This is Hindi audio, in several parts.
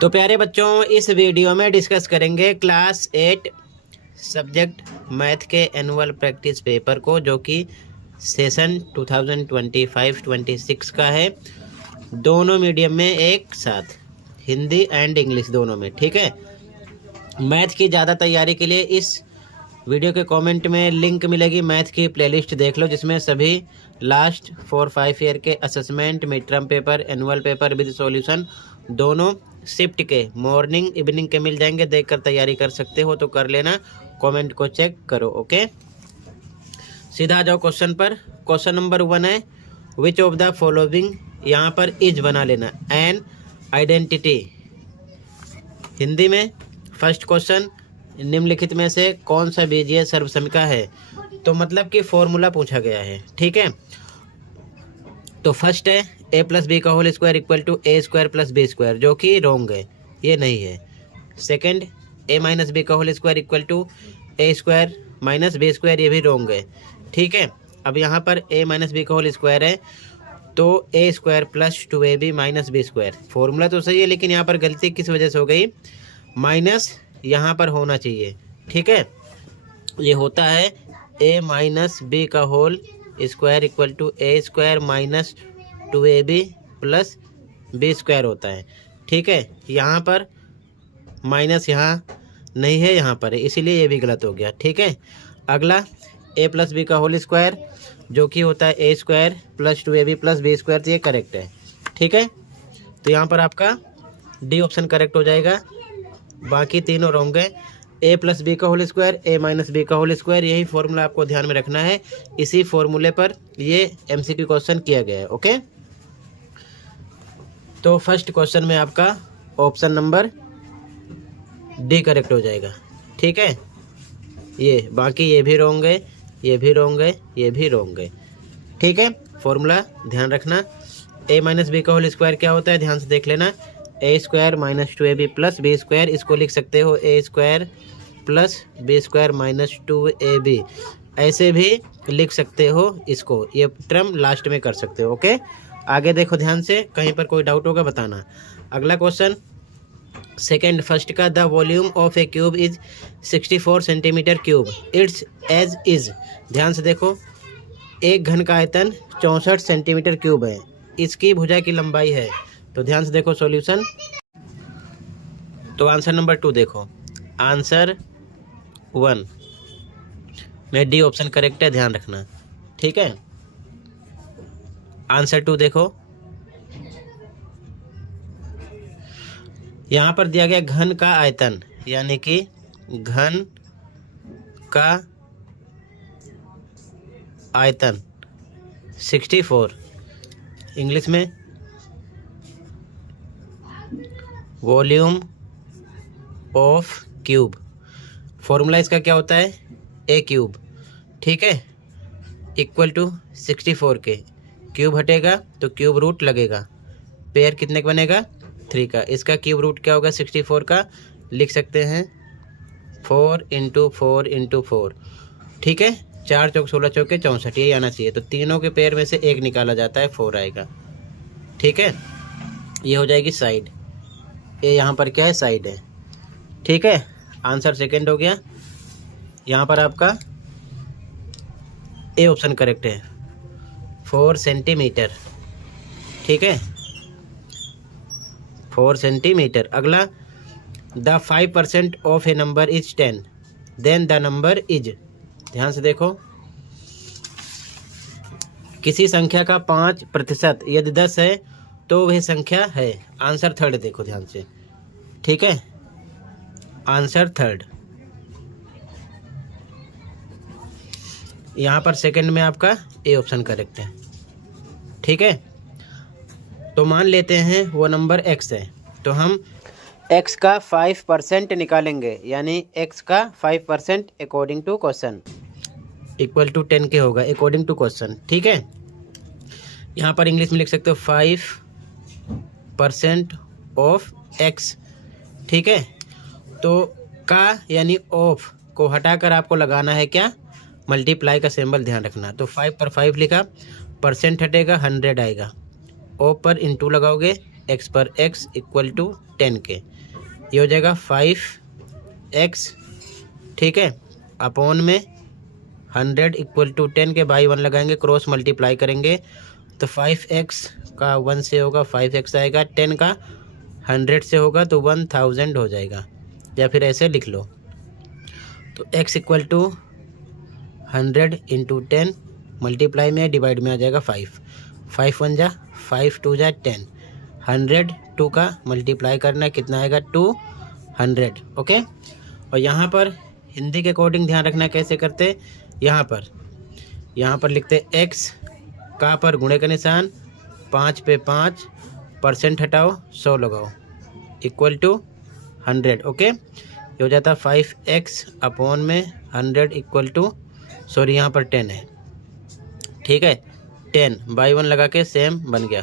तो प्यारे बच्चों, इस वीडियो में डिस्कस करेंगे क्लास 8 सब्जेक्ट मैथ के एनुअल प्रैक्टिस पेपर को, जो कि सेशन 2025-26 का है। दोनों मीडियम में एक साथ, हिंदी एंड इंग्लिश दोनों में। ठीक है। मैथ की ज़्यादा तैयारी के लिए इस वीडियो के कमेंट में लिंक मिलेगी, मैथ की प्लेलिस्ट देख लो, जिसमें सभी लास्ट 4-5 ईयर के assessment, mid term paper, annual paper with solution दोनों शिफ्ट के मॉर्निंग इवनिंग के मिल जाएंगे। देखकर तैयारी कर सकते हो तो कर लेना, कमेंट को चेक करो। ओके, सीधा आ जाओ क्वेश्चन पर। क्वेश्चन नंबर 1 है, विच ऑफ द फॉलोइंग, यहाँ पर इज बना लेना, एन आइडेंटिटी। हिंदी में फर्स्ट क्वेश्चन, निम्नलिखित में से कौन सा बीजीय सर्वसमिका है? तो मतलब कि फॉर्मूला पूछा गया है। ठीक है। तो फर्स्ट है a प्लस बी का whole square equal to A square plus B square, जो कि रॉन्ग है, ये नहीं है। सेकंड, a माइनस बी का whole square equal to A square minus B square, ये भी रॉन्ग है। ठीक है। अब यहाँ पर a माइनस बी का होल स्क्वायर है, तो A square plus 2ab minus B square. Formula तो सही है, लेकिन यहाँ पर गलती किस वजह से हो गई? माइनस यहाँ पर होना चाहिए। ठीक है। ये होता है a माइनस बी का whole square equal to A square minus 2ab plus B square होता है। ठीक है। यहाँ पर माइनस यहाँ नहीं है, यहाँ पर है, इसीलिए ये भी गलत हो गया। ठीक है। अगला a प्लस बी का होल स्क्वायर, जो कि होता है A square plus 2ab plus B square, तो ये करेक्ट है। ठीक है। तो यहाँ पर आपका डी ऑप्शन करेक्ट हो जाएगा, बाकी तीनों रॉन्ग है। a प्लस बी का whole square, a minus B का होल स्क्वायर, यही फॉर्मूला आपको ध्यान में रखना है। इसी फॉर्मूले पर ये एमसीक्यू क्वेश्चन किया गया है। ओके, तो फर्स्ट क्वेश्चन में आपका ऑप्शन नंबर डी करेक्ट हो जाएगा। ठीक है। ये बाकी ये भी रॉन्ग है, ये भी रॉन्ग है, ये भी रॉन्ग है। ठीक है। फॉर्मूला ध्यान रखना। a माइनस बी का होल स्क्वायर क्या होता है, ध्यान से देख लेना। A square minus 2ab plus B square, इसको लिख सकते हो A square plus B square minus 2ab, ऐसे भी लिख सकते हो इसको, ये टर्म लास्ट में कर सकते हो। ओके, आगे देखो ध्यान से, कहीं पर कोई डाउट होगा बताना। अगला क्वेश्चन सेकेंड फर्स्ट का, the volume of a cube is 64 centimetre cube, its edge is. ध्यान से देखो, एक घन का आयतन 64 सेंटीमीटर क्यूब है, इसकी भुजा की लंबाई है। तो ध्यान से देखो सॉल्यूशन। तो आंसर नंबर 2 देखो, आंसर 1 में डी ऑप्शन करेक्ट है, ध्यान रखना। ठीक है। आंसर 2 देखो, यहाँ पर दिया गया घन का आयतन, यानी कि घन का आयतन 64, इंग्लिश में वॉल्यूम ऑफ क्यूब। फॉर्मूला इसका क्या होता है? ए क्यूब। ठीक है। इक्वल टू 64 के क्यूब हटेगा तो क्यूब रूट लगेगा, पेयर कितने का बनेगा? 3 का। इसका क्यूब रूट क्या होगा 64 का? लिख सकते हैं 4 × 4 × 4। ठीक है। 4 चौक 16 चौके 64, यही आना चाहिए। तो तीनों के पेयर में से एक निकाला जाता है, 4 आएगा। ठीक है। ये हो जाएगी साइड, ये यहाँ पर क्या है? साइड है। ठीक है। आंसर सेकंड हो गया। यहाँ पर आपका ए ऑप्शन करेक्ट है, 4 सेंटीमीटर। ठीक है, 4 सेंटीमीटर। अगला, the 5% of a number is 10, then the number is. ध्यान से देखो, किसी संख्या का 5% यदि 10 है तो वह संख्या है। आंसर थर्ड देखो ध्यान से। ठीक है। Answer third. यहाँ पर सेकंड में आपका ए ऑप्शन करेक्ट है। ठीक है। तो मान लेते हैं वो नंबर x है, तो हम x का 5% निकालेंगे, यानी x का 5% according to question equal to 10 के होगा, अकॉर्डिंग टू क्वेश्चन। ठीक है। यहाँ पर इंग्लिश में लिख सकते हो 5% ऑफ x। ठीक है। तो का यानी ऑफ को हटाकर आपको लगाना है क्या? मल्टीप्लाई का सिंबल, ध्यान रखना। तो 5 पर 5 लिखा, परसेंट हटेगा 100 आएगा, ऑफ पर इंटू लगाओगे एक्स पर एक्स इक्वल टू 10 के, ये हो जाएगा 5x, ठीक है, अपॉन में 100 इक्वल टू 10 के, बाई 1 लगाएंगे, क्रॉस मल्टीप्लाई करेंगे तो 5x का 1 से होगा 5x आएगा, 10 का 100 से होगा तो 1000 हो जाएगा, या फिर ऐसे लिख लो। तो x equal to 100 into 10, multiply में डिवाइड में आ जाएगा 5, 5 1 जा 5 2 जा 10, 100 2 का मल्टीप्लाई करना है, कितना आएगा 200, ओके। और यहाँ पर हिंदी के अकॉर्डिंग ध्यान रखना कैसे करते, यहाँ पर लिखते x का पर गुणे का निशान, 5 पे 5, % हटाओ 100 लगाओ, इक्वल टू 100, ओके। ये हो जाता 5x अपॉन में 100 इक्वल टू, सॉरी यहाँ पर 10 है, ठीक है, 10 बाई 1 लगा के सेम बन गया,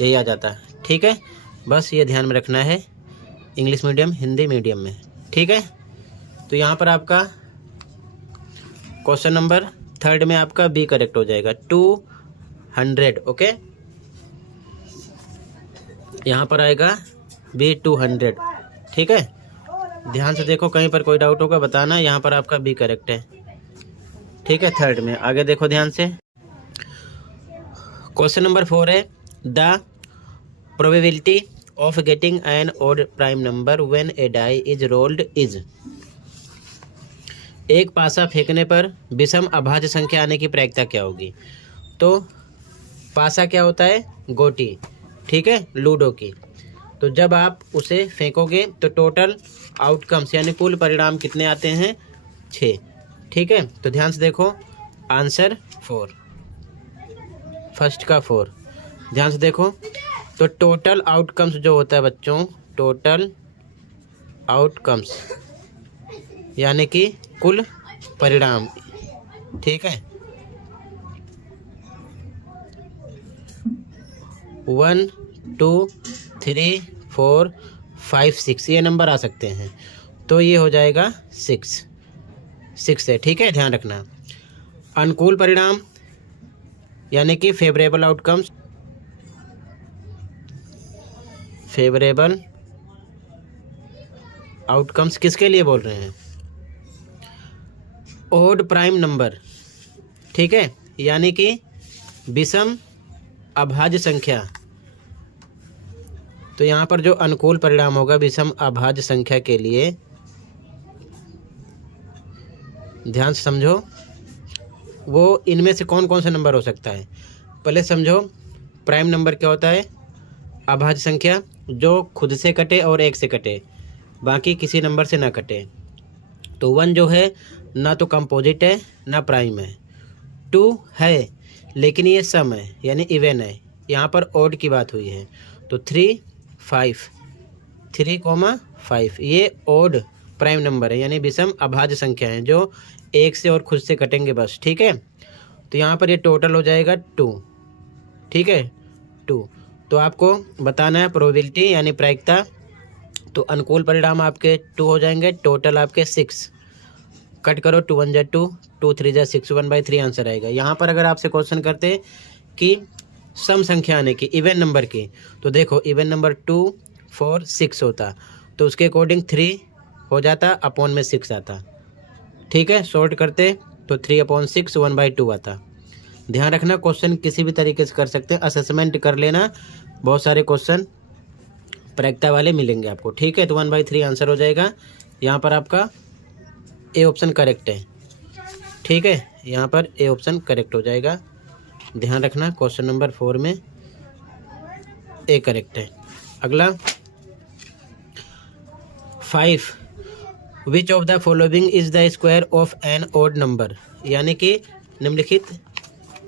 यही आ जाता है, ठीक है। बस ये ध्यान में रखना है इंग्लिश मीडियम हिंदी मीडियम में, ठीक है। तो यहाँ पर आपका क्वेश्चन नंबर 3 में आपका बी करेक्ट हो जाएगा, 200, ओके। यहाँ पर आएगा बी 200, ठीक है। ध्यान से देखो, कहीं पर कोई डाउट होगा बताना, यहाँ पर आपका बी करेक्ट है, ठीक है, 3 में। आगे देखो ध्यान से, क्वेश्चन नंबर 4 है, the probability of getting an odd prime number when a die is rolled is. एक पासा फेंकने पर विषम अभाज्य संख्या आने की प्रायिकता क्या होगी। तो पासा क्या होता है, गोटी, ठीक है, लूडो की। तो जब आप उसे फेंकोगे तो टोटल आउटकम्स यानी कुल परिणाम कितने आते हैं, 6, ठीक है। तो ध्यान से देखो, आंसर 4, फर्स्ट का 4, ध्यान से देखो। तो टोटल आउटकम्स जो होता है बच्चों, टोटल आउटकम्स यानी कि कुल परिणाम, ठीक है, 1 2 3 4 5 6 ये नंबर आ सकते हैं, तो ये हो जाएगा 6 है, ठीक है, ध्यान रखना। अनुकूल परिणाम यानी कि फेवरेबल आउटकम्स, फेवरेबल आउटकम्स किसके लिए बोल रहे हैं, ओड प्राइम नंबर, ठीक है, यानी कि विषम अभाज्य संख्या। तो यहाँ पर जो अनुकूल परिणाम होगा विषम अभाज्य संख्या के लिए, ध्यान से समझो, वो इनमें से कौन कौन सा नंबर हो सकता है। पहले समझो, प्राइम नंबर क्या होता है, अभाज्य संख्या जो खुद से कटे और 1 से कटे, बाकी किसी नंबर से ना कटे। तो 1 जो है ना तो कंपोजिट है ना प्राइम है, 2 है लेकिन ये सम है यानी इवन है, यहाँ पर ओड की बात हुई है। तो 3 5 3,5 ये ओड प्राइम नंबर है यानी विषम अभाज्य संख्या है जो 1 से और खुद से कटेंगे बस, ठीक है। तो यहाँ पर ये टोटल हो जाएगा 2, ठीक है, 2। तो आपको बताना है प्रोबेबिलिटी यानी प्रायिकता। तो अनुकूल परिणाम आपके 2 हो जाएंगे, टोटल आपके 6, कट करो, 2 1 जा 2, 2 3 जा 6, 1/3 आंसर आएगा। यहाँ पर अगर आपसे क्वेश्चन करते कि सम संख्या आने की, इवन नंबर की, तो देखो इवन नंबर 2 4 6 होता, तो उसके अकॉर्डिंग 3 हो जाता, अपॉन में 6 आता, ठीक है। शॉर्ट करते तो 3/6 1/2 आता। ध्यान रखना, क्वेश्चन किसी भी तरीके से कर सकते हैं, असेसमेंट कर लेना, बहुत सारे क्वेश्चन प्रायिकता वाले मिलेंगे आपको, ठीक है। तो 1/3 आंसर हो जाएगा। यहाँ पर आपका ए ऑप्शन करेक्ट है, ठीक है, यहाँ पर ए ऑप्शन करेक्ट हो जाएगा। ध्यान रखना, क्वेश्चन नंबर 4 में ए करेक्ट है। अगला 5, which of the following is the square of an odd number, यानी कि निम्नलिखित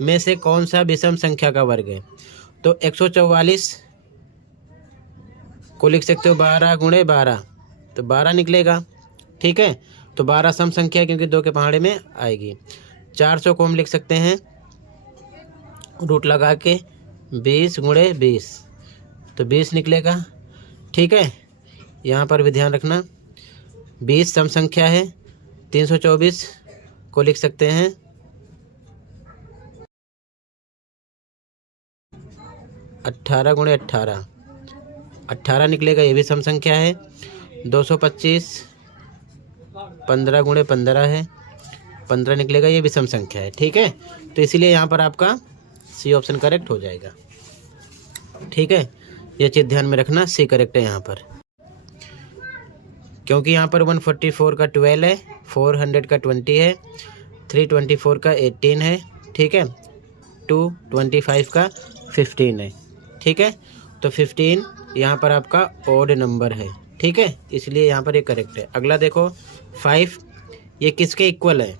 में से कौन सा विषम संख्या का वर्ग है। तो 144 को लिख सकते हो 12 × 12, तो 12 निकलेगा, ठीक है। तो 12 सम संख्या क्योंकि 2 के पहाड़े में आएगी। 400 को हम लिख सकते हैं रूट लगा के 20 × 20, तो 20 निकलेगा, ठीक है। यहाँ पर भी ध्यान रखना 20 सम संख्या है। 324 को लिख सकते हैं 18 × 18, 18 निकलेगा, ये भी सम संख्या है। 225 15 गुणे 15 है, 15 निकलेगा, ये भी सम संख्या है। ठीक है, तो इसीलिए यहाँ पर आपका सी ऑप्शन करेक्ट हो जाएगा। ठीक है, ये चीज़ ध्यान में रखना, सी करेक्ट है यहाँ पर, क्योंकि यहाँ पर 144 का 12 है, 400 का 20 है, 324 का 18 है। ठीक है, 225 का 15 है। ठीक है, तो 15 यहाँ पर आपका ऑड नंबर है। ठीक है, इसलिए यहाँ पर ये करेक्ट है। अगला देखो 5, ये किसके इक्वल है,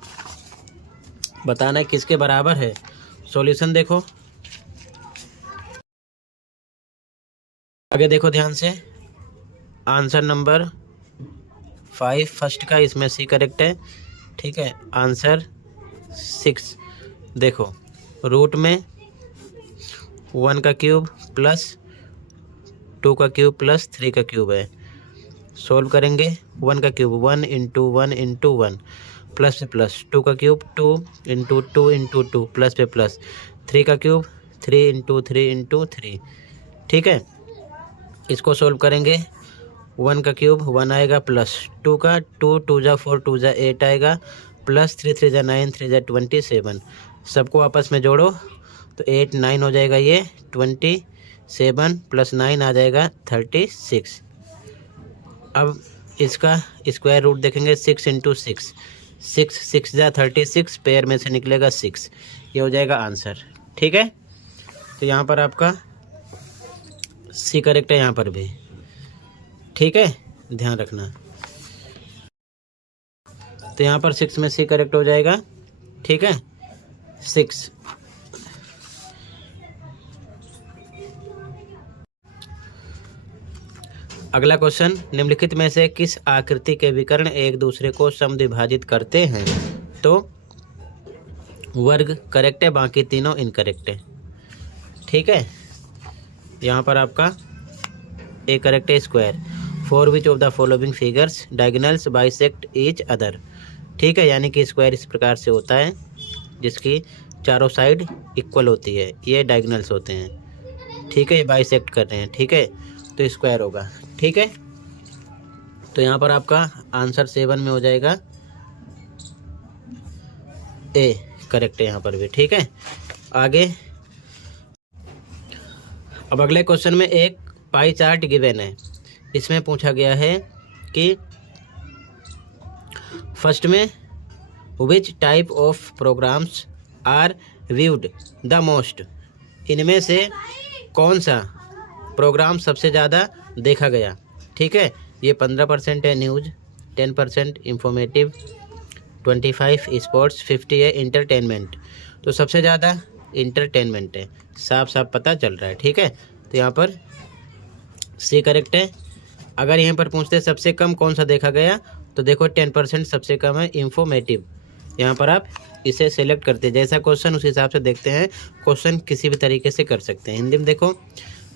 बताना है किसके बराबर है। सॉल्यूशन देखो, आगे देखो ध्यान से, आंसर नंबर 5 फर्स्ट का, इसमें सी करेक्ट है। ठीक है, आंसर 6 देखो, रूट में 1 का क्यूब प्लस 2 का क्यूब प्लस 3 का क्यूब है। सोल्व करेंगे, 1 का क्यूब 1 इंटू 1 इंटू 1 प्लस पे प्लस, 2 का क्यूब 2 इंटू 2 इंटू 2 प्लस पे प्लस, 3 का क्यूब 3 इंटू 3 इंटू 3। ठीक है, इसको सोल्व करेंगे, 1 का क्यूब 1 आएगा प्लस 2 का 2 2 जा 4 2 जा 8 आएगा प्लस 3 3 जा 9 3 जा 27। सबको आपस में जोड़ो तो 8 9 हो जाएगा, ये 27 प्लस 9 आ जाएगा 36। अब इसका स्क्वायर रूट देखेंगे, 6 इंटू 6 6 6 जा 36, पेयर में से निकलेगा 6, ये हो जाएगा आंसर। ठीक है, तो यहाँ पर आपका सी करेक्ट है यहाँ पर भी। ठीक है, ध्यान रखना, तो यहाँ पर 6 में सी करेक्ट हो जाएगा। ठीक है, 6। अगला क्वेश्चन, निम्नलिखित में से किस आकृति के विकर्ण एक दूसरे को समद्विभाजित करते हैं? तो वर्ग करेक्ट है, बाकी तीनों इनकरेक्ट है। ठीक है, यहाँ पर आपका ए करेक्ट है, square. For which of the following figures diagonals bisect each other. ठीक है, यानी कि स्क्वायर इस प्रकार से होता है जिसकी चारों साइड इक्वल होती है, ये डायगोनल्स होते हैं। ठीक है, ये बाइसेक्ट कर रहे हैं। ठीक है, तो स्क्वायर होगा। ठीक है, तो यहाँ पर आपका आंसर 7 में हो जाएगा, ए करेक्ट है यहाँ पर भी। ठीक है, आगे अब अगले क्वेश्चन में एक पाई चार्ट गिवन है। इसमें पूछा गया है कि फर्स्ट में which type of programmes are viewed the most. इनमें से कौन सा प्रोग्राम सबसे ज़्यादा देखा गया। ठीक है, ये 15% है न्यूज़, 10% इंफॉर्मेटिव, 25 स्पोर्ट्स, 50 है इंटरटेनमेंट। तो सबसे ज़्यादा इंटरटेनमेंट है, साफ साफ पता चल रहा है। ठीक है, तो यहाँ पर सी करेक्ट है। अगर यहाँ पर पूछते सबसे कम कौन सा देखा गया, तो देखो 10% सबसे कम है इंफॉर्मेटिव। यहाँ पर आप इसे सेलेक्ट करते हैं, जैसा क्वेश्चन उस हिसाब से देखते हैं, क्वेश्चन किसी भी तरीके से कर सकते हैं। हिंदी में देखो,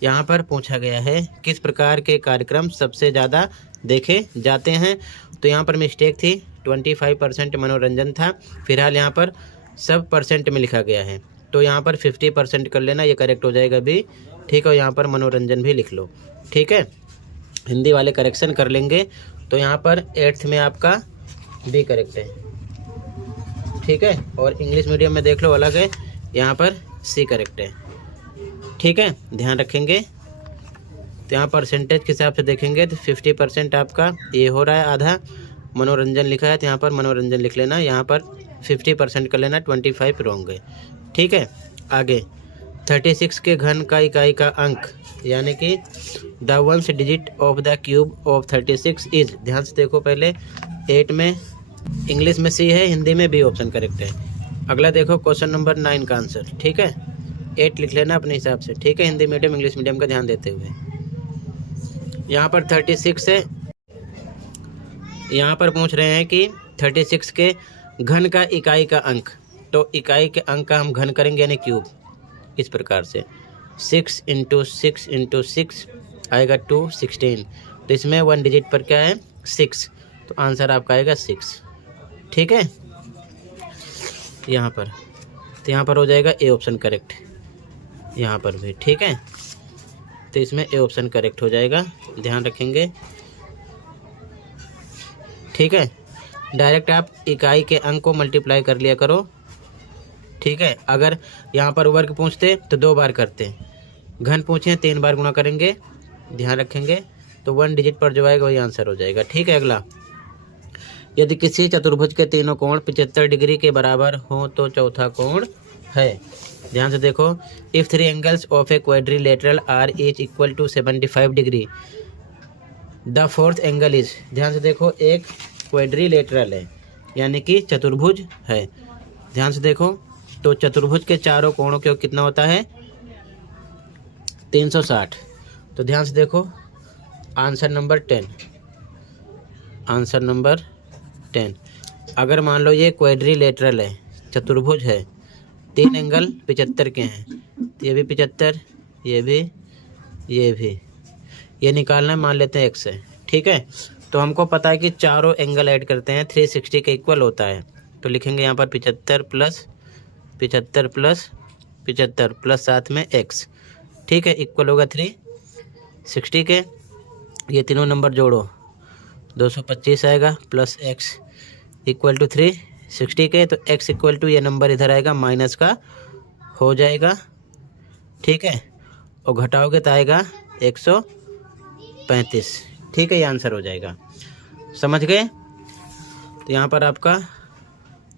यहाँ पर पूछा गया है किस प्रकार के कार्यक्रम सबसे ज़्यादा देखे जाते हैं। तो यहाँ पर मिस्टेक थी, 25% मनोरंजन था। फिलहाल यहाँ पर सब परसेंट में लिखा गया है, तो यहाँ पर 50% कर लेना, ये करेक्ट हो जाएगा भी। ठीक है, यहाँ पर मनोरंजन भी लिख लो। ठीक है, हिंदी वाले करेक्शन कर लेंगे, तो यहाँ पर 8th में आपका बी करेक्ट है। ठीक है, और इंग्लिश मीडियम में देख लो अलग है, यहाँ पर सी करेक्ट है। ठीक है, ध्यान रखेंगे। तो यहाँ परसेंटेज के हिसाब से देखेंगे तो 50% आपका ये हो रहा है, आधा मनोरंजन लिखा है, तो यहाँ पर मनोरंजन लिख लेना, यहाँ पर 50% कर लेना, 25 रॉन्ग है। ठीक है, आगे 36 के घन का इकाई का अंक, यानी कि the ones digit of the cube of 36 is. ध्यान से देखो, पहले 8 में इंग्लिश में सी है, हिंदी में बी ऑप्शन करेक्ट है। अगला देखो क्वेश्चन नंबर 9 का आंसर। ठीक है, 8 लिख लेना अपने हिसाब से। ठीक है, हिंदी मीडियम इंग्लिश मीडियम का ध्यान देते हुए। यहाँ पर 36 है, यहाँ पर पूछ रहे हैं कि 36 के घन का इकाई का अंक। तो इकाई के अंक का हम घन करेंगे, यानी क्यूब, इस प्रकार से 6 इंटू 6 इंटू 6 आएगा 216। तो इसमें 1 डिजिट पर क्या है 6, तो आंसर आपका आएगा 6। ठीक है, यहाँ पर, तो यहाँ पर हो जाएगा ए ऑप्शन करेक्ट, यहाँ पर भी। ठीक है, तो तो इसमें ए ऑप्शन करेक्ट हो जाएगा, ध्यान रखेंगे। ठीक है, डायरेक्ट आप इकाई के अंक को मल्टीप्लाई कर लिया करो। ठीक है, अगर यहाँ पर वर्ग पूछते तो 2 बार करते, घन पूछे 3 बार गुणा करेंगे, ध्यान रखेंगे। तो 1 डिजिट पर जो आएगा वही आंसर हो जाएगा। ठीक है, अगला, यदि किसी चतुर्भुज के तीनों कोण 75 डिग्री के बराबर हो तो चौथा कोण है। ध्यान से देखो, if 3 angles of a quadrilateral are each equal to 75 degree the fourth angle is. ध्यान से देखो, एक क्वाड्रिलेटरल है यानी कि चतुर्भुज है। ध्यान से देखो, तो चतुर्भुज के चारों कोणों के कितना होता है 360। तो ध्यान से देखो, आंसर नंबर 10, आंसर नंबर 10। अगर मान लो ये क्वाड्रिलेटरल है, चतुर्भुज है, 3 एंगल 75 के हैं, ये भी 75, ये भी, ये निकालना है, मान लेते हैं x है। ठीक है, तो हमको पता है कि चारों एंगल ऐड करते हैं 360 के इक्वल होता है। तो लिखेंगे यहाँ पर 75 प्लस 75 प्लस साथ में x। ठीक है, इक्वल होगा 360 के, ये तीनों नंबर जोड़ो 225 आएगा, प्लस x इक्वल टू 360 के, तो x इक्वल टू ये नंबर इधर आएगा माइनस का हो जाएगा। ठीक है, और घटाओगे तो आएगा 135। ठीक है, ये आंसर हो जाएगा, समझ गए। तो यहाँ पर आपका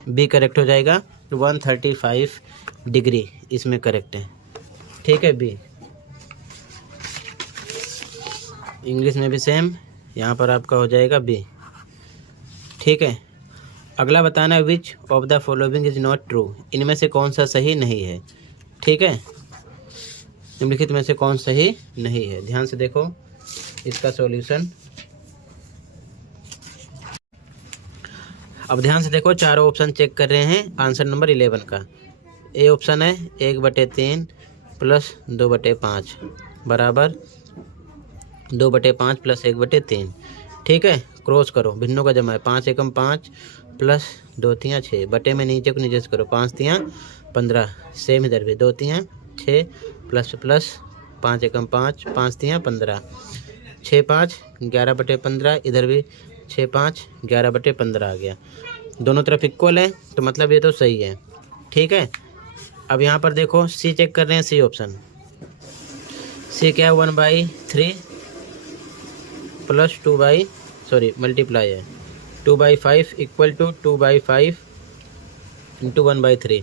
बी करेक्ट हो जाएगा, 135 डिग्री इसमें करेक्ट है। ठीक है, बी। इंग्लिश में भी सेम, यहाँ पर आपका हो जाएगा बी। ठीक है, अगला बताना है विच of the following is not true. इनमें से कौन सा सही नहीं है। ठीक है, निम्नलिखित में से कौन सही नहीं है। ध्यान से देखो इसका सॉल्यूशन। अब ध्यान से देखो, चारों ऑप्शन चेक कर रहे हैं आंसर नंबर 11 का। ए ऑप्शन है 1/3 प्लस 2/5 बराबर 2/5 प्लस 1/3। ठीक है, क्रॉस करो, भिन्नों का जमा है, 5 एकम 5 प्लस 2 तियाँ 6, बटे में नीचे को नीचे से करो, 5 तियाँ 15, सेम इधर भी 2 तियाँ 6 प्लस 5 एकम 5, 5 तियाँ 15, 6 5 11/15, इधर भी 6 5 11/15 आ गया। दोनों तरफ इक्वल है तो मतलब ये तो सही है। ठीक है, अब यहाँ पर देखो सी चेक कर रहे हैं, सी ऑप्शन। सी क्या है 1/3 प्लस मल्टीप्लाई है 2/5 इक्वल टू 2/5 इंटू 1/3।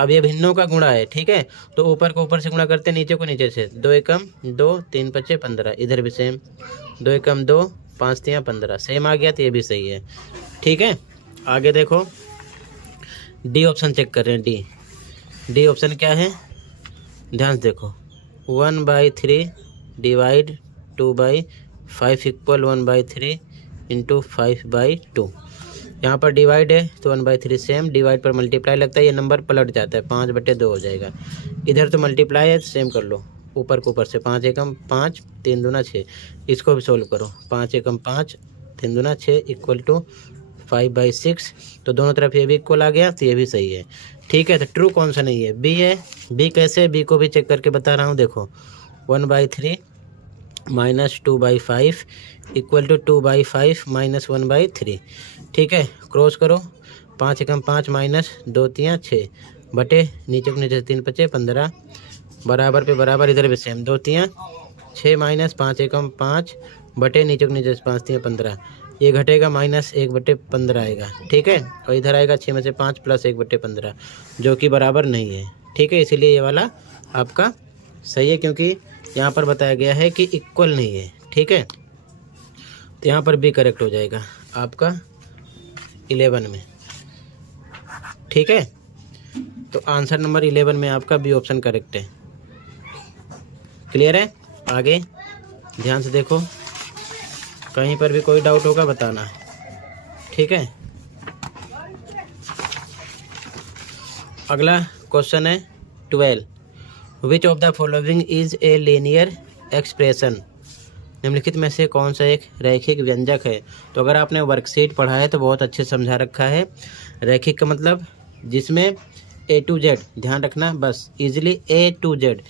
अब ये भिन्नों का गुणा है। ठीक है, तो ऊपर को ऊपर से गुणा करते हैं, नीचे को नीचे से, 2 एकम 2 3 5 15, इधर भी सेम 2 एकम 2 5 तियाँ 15, सेम आ गया, तो ये भी सही है। ठीक है, आगे देखो डी ऑप्शन चेक कर रहे हैं। डी ऑप्शन क्या है, ध्यान से देखो, 1/3 डिवाइड 2/5 इक्वल 1/3 इंटू 5/2। यहाँ पर डिवाइड है तो 1/3 सेम, डिवाइड पर मल्टीप्लाई लगता है, ये नंबर पलट जाता है, 5/2 हो जाएगा। इधर तो मल्टीप्लाई है, सेम कर लो, ऊपर को ऊपर से, 5 एकम 5 3 दूना 6, इसको भी सोल्व करो, 5 एकम 5 3 दूना 6 इक्वल टू 5/6। तो दोनों तरफ ये भी इक्वल आ गया, तो ये भी सही है। ठीक है, तो ट्रू कौन सा नहीं है, बी है। बी कैसे, बी को भी चेक करके बता रहा हूँ। देखो 1/3 माइनस 2/5 इक्वल टू 2/5 माइनस 1/3। ठीक है, क्रॉस करो, 5 एकम 5 माइनस 2 तियाँ 6, बटे नीचे को नीचे 3 5 15, बराबर पे बराबर, इधर भी सेम, 2 तियाँ 6 माइनस 5 एकम 5, बटे नीचे को नीचे 5 तियाँ 15, ये घटेगा माइनस 1/15 आएगा। ठीक है, और इधर आएगा 6 में से 5 प्लस 1/15, जो कि बराबर नहीं है। ठीक है, इसीलिए ये वाला आपका सही है, क्योंकि यहाँ पर बताया गया है कि इक्वल नहीं है। ठीक है, तो यहाँ पर बी करेक्ट हो जाएगा आपका 11 में। ठीक है, तो आंसर नंबर 11 में आपका बी ऑप्शन करेक्ट है। क्लियर है, आगे ध्यान से देखो, कहीं पर भी कोई डाउट होगा बताना। ठीक है, अगला क्वेश्चन है 12, विच of the following is a linear expression. निम्नलिखित में से कौन सा एक रैखिक व्यंजक है। तो अगर आपने वर्कशीट पढ़ा है तो बहुत अच्छे समझा रखा है। रैखिक का मतलब जिसमें A to Z, ध्यान रखना बस, easily A to Z,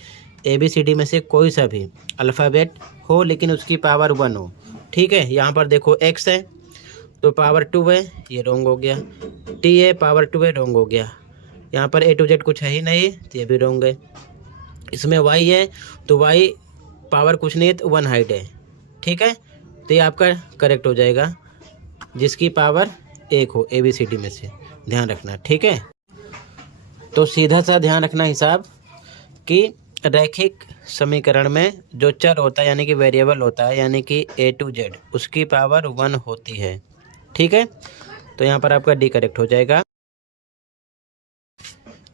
ABCD में से कोई सा भी अल्फ़ाबेट हो लेकिन उसकी पावर 1 हो। ठीक है, यहाँ पर देखो X है तो पावर 2 है, ये रॉन्ग हो गया। T है पावर 2 है, रॉन्ग हो गया। यहाँ पर A to Z कुछ है ही नहीं तो ये भी रॉन्ग है। इसमें Y है तो Y पावर कुछ नहीं है तो 1 हाइट है। ठीक है, तो ये आपका करेक्ट हो जाएगा जिसकी पावर 1 हो ABCD में से, ध्यान रखना। ठीक है, तो सीधा सा ध्यान रखना हिसाब कि रैखिक समीकरण में जो चर होता है यानी कि वेरिएबल होता है यानी कि A to Z उसकी पावर 1 होती है। ठीक है, तो यहाँ पर आपका डी करेक्ट हो जाएगा।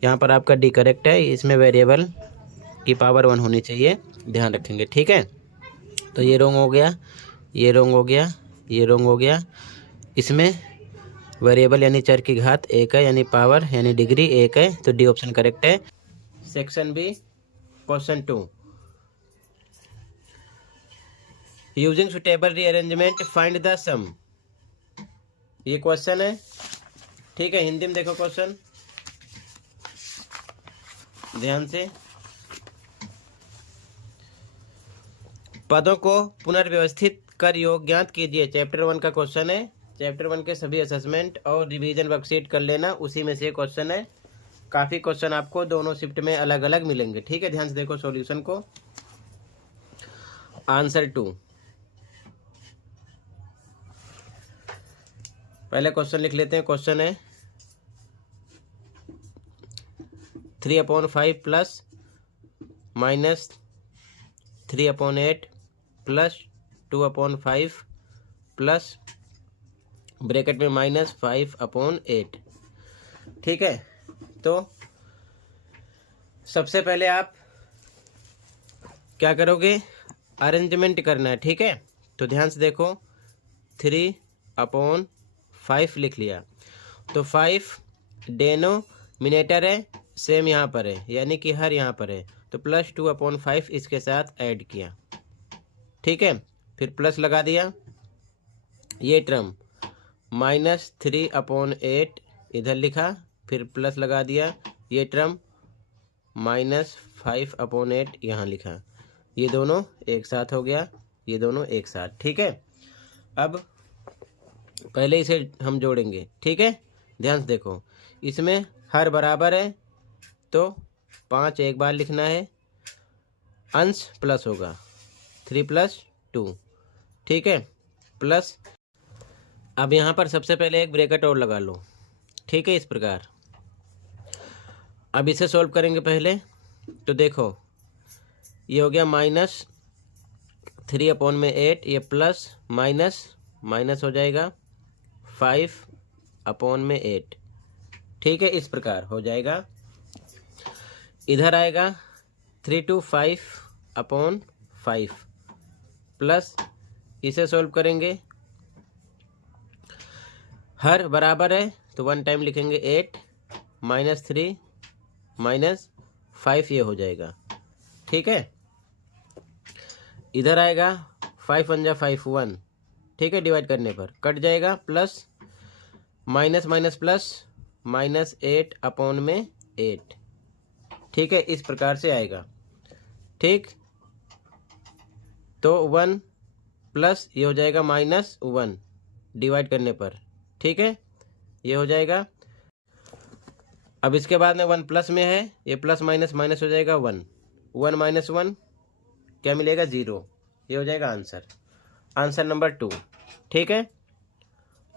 यहाँ पर आपका डी करेक्ट है, इसमें वेरिएबल की पावर 1 होनी चाहिए, ध्यान रखेंगे। ठीक है, तो ये रॉन्ग हो गया, ये रॉन्ग हो गया, ये रॉन्ग हो गया। इसमें वेरिएबल यानी चर की घात 1 है यानी पावर यानी डिग्री 1 है, तो डी ऑप्शन करेक्ट है। Section B question 2, using suitable rearrangement find the sum. ये क्वेश्चन है। ठीक है, हिंदी में देखो क्वेश्चन ध्यान से। पदों को पुनर्व्यवस्थित कर योग ज्ञात कीजिए। चैप्टर 1 का क्वेश्चन है। चैप्टर 1 के सभी असेसमेंट और रिवीजन वर्कशीट कर लेना, उसी में से क्वेश्चन है। काफ़ी क्वेश्चन आपको दोनों शिफ्ट में अलग अलग मिलेंगे। ठीक है, ध्यान से देखो सॉल्यूशन को। आंसर 2, पहले क्वेश्चन लिख लेते हैं। क्वेश्चन है 3/5 plus minus 3/8 plus 2/5 plus bracket में माइनस 5/8। ठीक है, तो सबसे पहले आप क्या करोगे, अरेंजमेंट करना है। ठीक है, तो ध्यान से देखो 3/5 लिख लिया तो 5 डेनोमिनेटर है, सेम यहाँ पर है यानी कि हर यहाँ पर है, तो प्लस 2/5 इसके साथ ऐड किया। ठीक है, फिर प्लस लगा दिया, ये टर्म माइनस 3/8 इधर लिखा, फिर प्लस लगा दिया, ये टर्म माइनस 5/8 यहाँ लिखा। ये दोनों एक साथ हो गया, ये दोनों एक साथ। ठीक है, अब पहले इसे हम जोड़ेंगे। ठीक है, ध्यान से देखो, इसमें हर बराबर है तो 5 एक बार लिखना है, अंश प्लस होगा 3 + 2। ठीक है, प्लस अब यहाँ पर सबसे पहले एक ब्रैकेट और लगा लो। ठीक है, इस प्रकार। अब इसे सॉल्व करेंगे पहले, तो देखो ये हो गया माइनस 3/8, ये प्लस माइनस माइनस हो जाएगा 5/8। ठीक है, इस प्रकार हो जाएगा। इधर आएगा 3 to 5/5 प्लस, इसे सॉल्व करेंगे, हर बराबर है तो 1 टाइम लिखेंगे 8 माइनस 3 माइनस 5, ये हो जाएगा। ठीक है, इधर आएगा 5 × 5 1। ठीक है, डिवाइड करने पर कट जाएगा, plus minus minus plus minus 8/8। ठीक है, इस प्रकार से आएगा। ठीक, तो 1 प्लस ये हो जाएगा -1 डिवाइड करने पर। ठीक है, ये हो जाएगा। अब इसके बाद में 1 प्लस में है, ये प्लस माइनस माइनस हो जाएगा 1 - 1 क्या मिलेगा 0। ये हो जाएगा आंसर, आंसर नंबर 2। ठीक है,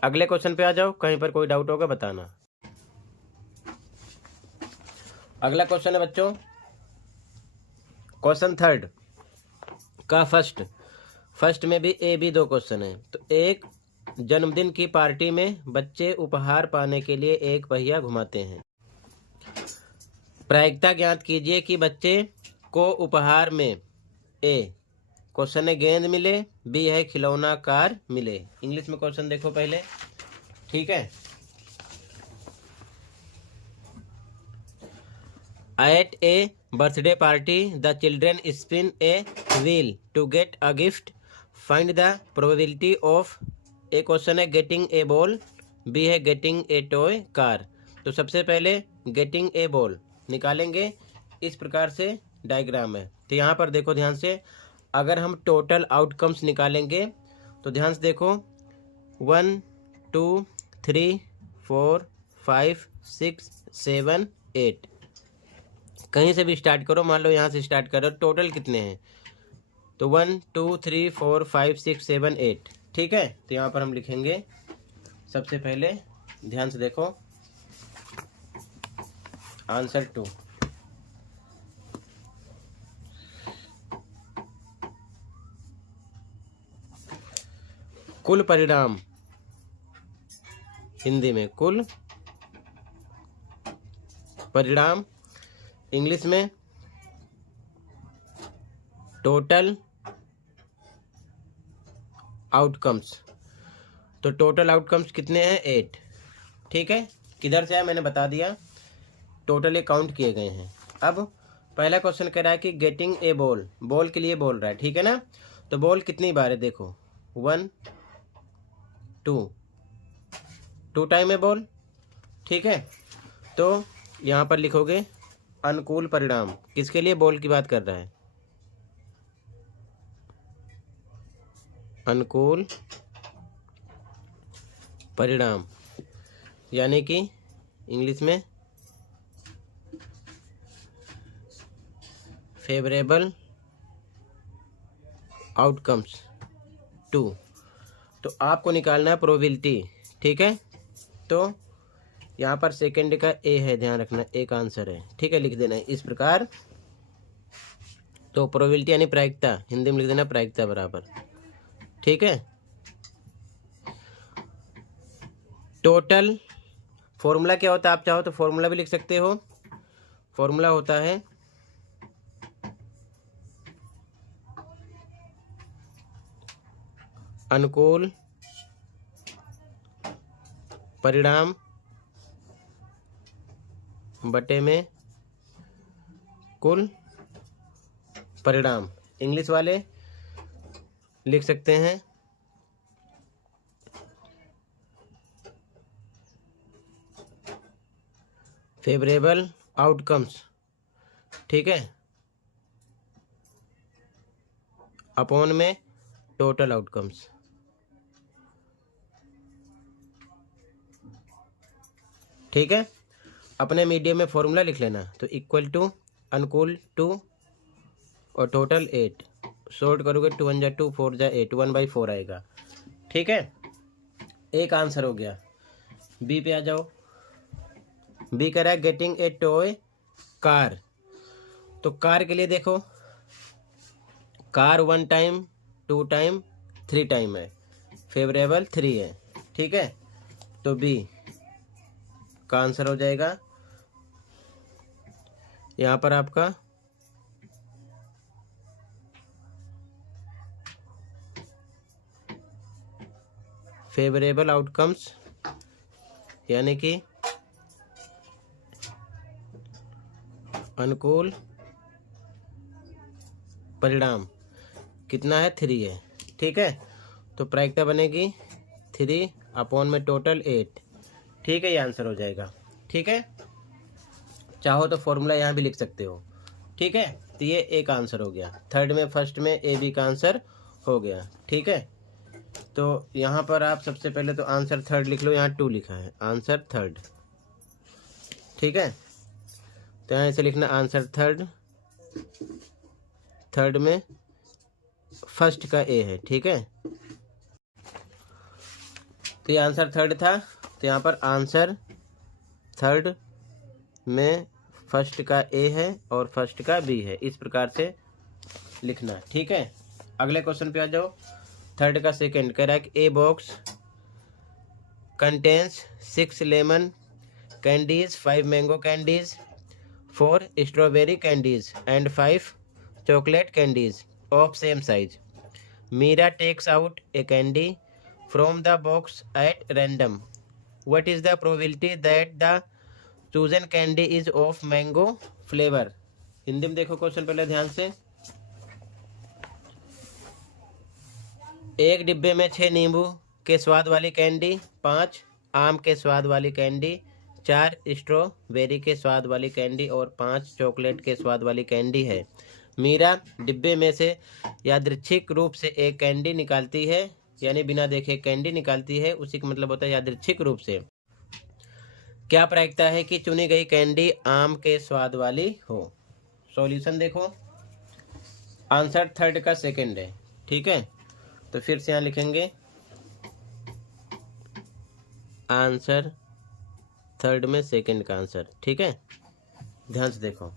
अगले क्वेश्चन पे आ जाओ, कहीं पर कोई डाउट होगा बताना। अगला क्वेश्चन है बच्चों क्वेश्चन 3 का फर्स्ट में भी A, B 2 क्वेश्चन है। तो एक जन्मदिन की पार्टी में बच्चे उपहार पाने के लिए एक पहिया घुमाते हैं। प्रायिकता ज्ञात कीजिए कि बच्चे को उपहार में A क्वेश्चन है गेंद मिले, B है खिलौना कार मिले। इंग्लिश में क्वेश्चन देखो पहले। ठीक है, at a birthday party the children spin a wheel to get a gift, find the probability of. A question है गेटिंग ए बॉल, बी है गेटिंग ए टॉय कार। तो सबसे पहले गेटिंग ए बॉल निकालेंगे, इस प्रकार से डायग्राम है, तो यहाँ पर देखो ध्यान से, अगर हम टोटल आउटकम्स निकालेंगे तो ध्यान से देखो 1 2 3 4 5 6 7 8, कहीं से भी स्टार्ट करो, मान लो यहाँ से स्टार्ट करो, टोटल कितने हैं तो 1 2 3 4 5 6 7 8, ठीक है। तो यहाँ पर हम लिखेंगे सबसे पहले, ध्यान से देखो, आंसर 2। कुल परिणाम, हिंदी में कुल परिणाम, इंग्लिश में टोटल आउटकम्स। तो टोटल आउटकम्स कितने हैं 8, ठीक है। किधर से आया मैंने बता दिया, टोटल ये काउंट किए गए हैं। अब पहला क्वेश्चन कह रहा है कि गेटिंग ए बॉल, बॉल के लिए बोल रहा है, ठीक है ना। तो बॉल कितनी बार है, देखो 1 2 टाइम है बॉल, ठीक है। तो यहाँ पर लिखोगे अनुकूल परिणाम, किसके लिए, बॉल की बात कर रहा है, अनुकूल परिणाम, यानी कि इंग्लिश में फेवरेबल आउटकम्स 2। तो आपको निकालना है प्रोबेबिलिटी, ठीक है। तो यहाँ पर सेकंड का ए है, ध्यान रखना, एक आंसर है, ठीक है, लिख देना है इस प्रकार। तो प्रोबेबिलिटी यानी प्रायिकता, हिंदी में लिख देना प्रायिकता बराबर, ठीक है। टोटल फॉर्मूला क्या होता है, आप चाहो तो फॉर्मूला भी लिख सकते हो। फॉर्मूला होता है अनुकूल परिणाम बटे में कुल परिणाम। इंग्लिश वाले लिख सकते हैं फेवरेबल आउटकम्स, ठीक है, अपॉन में टोटल आउटकम्स, ठीक है। अपने मीडियम में फॉर्मूला लिख लेना, तो इक्वल टू अनुकूल 2 और टोटल 8, शॉर्ट करोगे 2 1 जा 2 4 जा 8, 1/4 आएगा, ठीक है। एक आंसर हो गया। बी पे आ जाओ। बी कह रहा है गेटिंग ए टॉय कार। तो कार के लिए देखो, कार 1 टाइम 2 टाइम 3 टाइम है, फेवरेबल 3 है, ठीक है। तो बी का आंसर हो जाएगा यहाँ पर आपका फेवरेबल आउटकम्स, यानी कि अनुकूल परिणाम कितना है 3 है, ठीक है। तो प्रायिकता बनेगी 3 अपॉन में टोटल 8, ठीक है, ये आंसर हो जाएगा, ठीक है। चाहो तो फॉर्मूला यहाँ भी लिख सकते हो, ठीक है। तो ये एक आंसर हो गया, थर्ड में फर्स्ट में ए बी का आंसर हो गया, ठीक है। तो यहाँ पर आप सबसे पहले तो आंसर थर्ड लिख लो, यहाँ 2 लिखा है, आंसर थर्ड, ठीक है। तो यहाँ ऐसे लिखना आंसर थर्ड, थर्ड में फर्स्ट का ए है, ठीक है। तो ये आंसर थर्ड था, तो यहाँ पर आंसर थर्ड में फर्स्ट का ए है और फर्स्ट का बी है, इस प्रकार से लिखना, ठीक है। अगले क्वेश्चन पे आ जाओ। थर्ड का सेकंड कह रहा है कि a box contains 6 lemon candies, 5 mango candies, 4 strawberry candies and 5 chocolate candies of same size. Meera takes out a candy from the box at random. What is the probability that the chosen candy is of mango flavor? Hindi में देखो क्वेश्चन पहले ध्यान से। एक डिब्बे में 6 नींबू के स्वाद वाली कैंडी, 5 आम के स्वाद वाली कैंडी, 4 स्ट्रॉबेरी के स्वाद वाली कैंडी और 5 चॉकलेट के स्वाद वाली कैंडी है। मीरा डिब्बे में से यादृच्छिक रूप से एक कैंडी निकालती है, यानी बिना देखे कैंडी निकालती है, उसी का मतलब होता है यादृच्छिक रूप से। क्या प्रायिकता है कि चुनी गई कैंडी आम के स्वाद वाली हो? सॉल्यूशन देखो, आंसर थर्ड का सेकंड है, ठीक है। तो फिर से यहाँ लिखेंगे आंसर थर्ड में सेकंड का आंसर, ठीक है। ध्यान से देखो,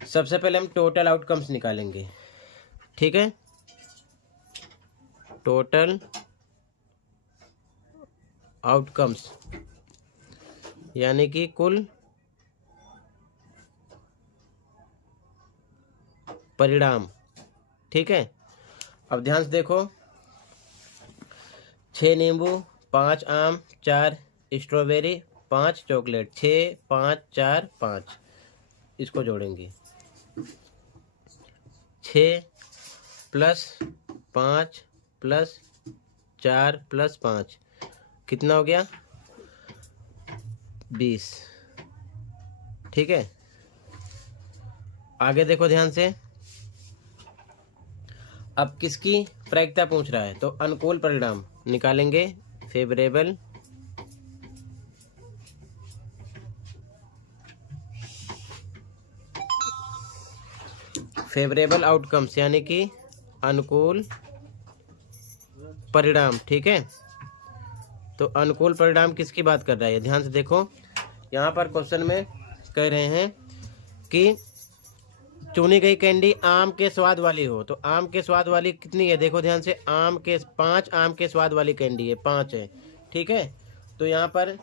सबसे पहले हम टोटल आउटकम्स निकालेंगे, ठीक है। टोटल आउटकम्स यानी कि कुल परिणाम, ठीक है। अब ध्यान से देखो, 6 नींबू, 5 आम, 4 स्ट्रॉबेरी, 5 चॉकलेट, 6 5 4 5, इसको जोड़ेंगे। 6 प्लस 5 प्लस 4 प्लस 5 कितना हो गया? 20, ठीक है। आगे देखो ध्यान से, अब किसकी प्रायिकता पूछ रहा है, तो अनुकूल परिणाम निकालेंगे। फेवरेबल आउटकम्स यानी कि अनुकूल परिणाम, ठीक है। तो अनुकूल परिणाम किसकी बात कर रहा है, ध्यान से देखो। यहाँ पर क्वेश्चन में कह रहे हैं कि चुनी गई कैंडी आम के स्वाद वाली हो, तो आम के स्वाद वाली कितनी है, देखो ध्यान से, 5 आम के स्वाद वाली कैंडी है, 5 है, ठीक है। तो यहाँ पर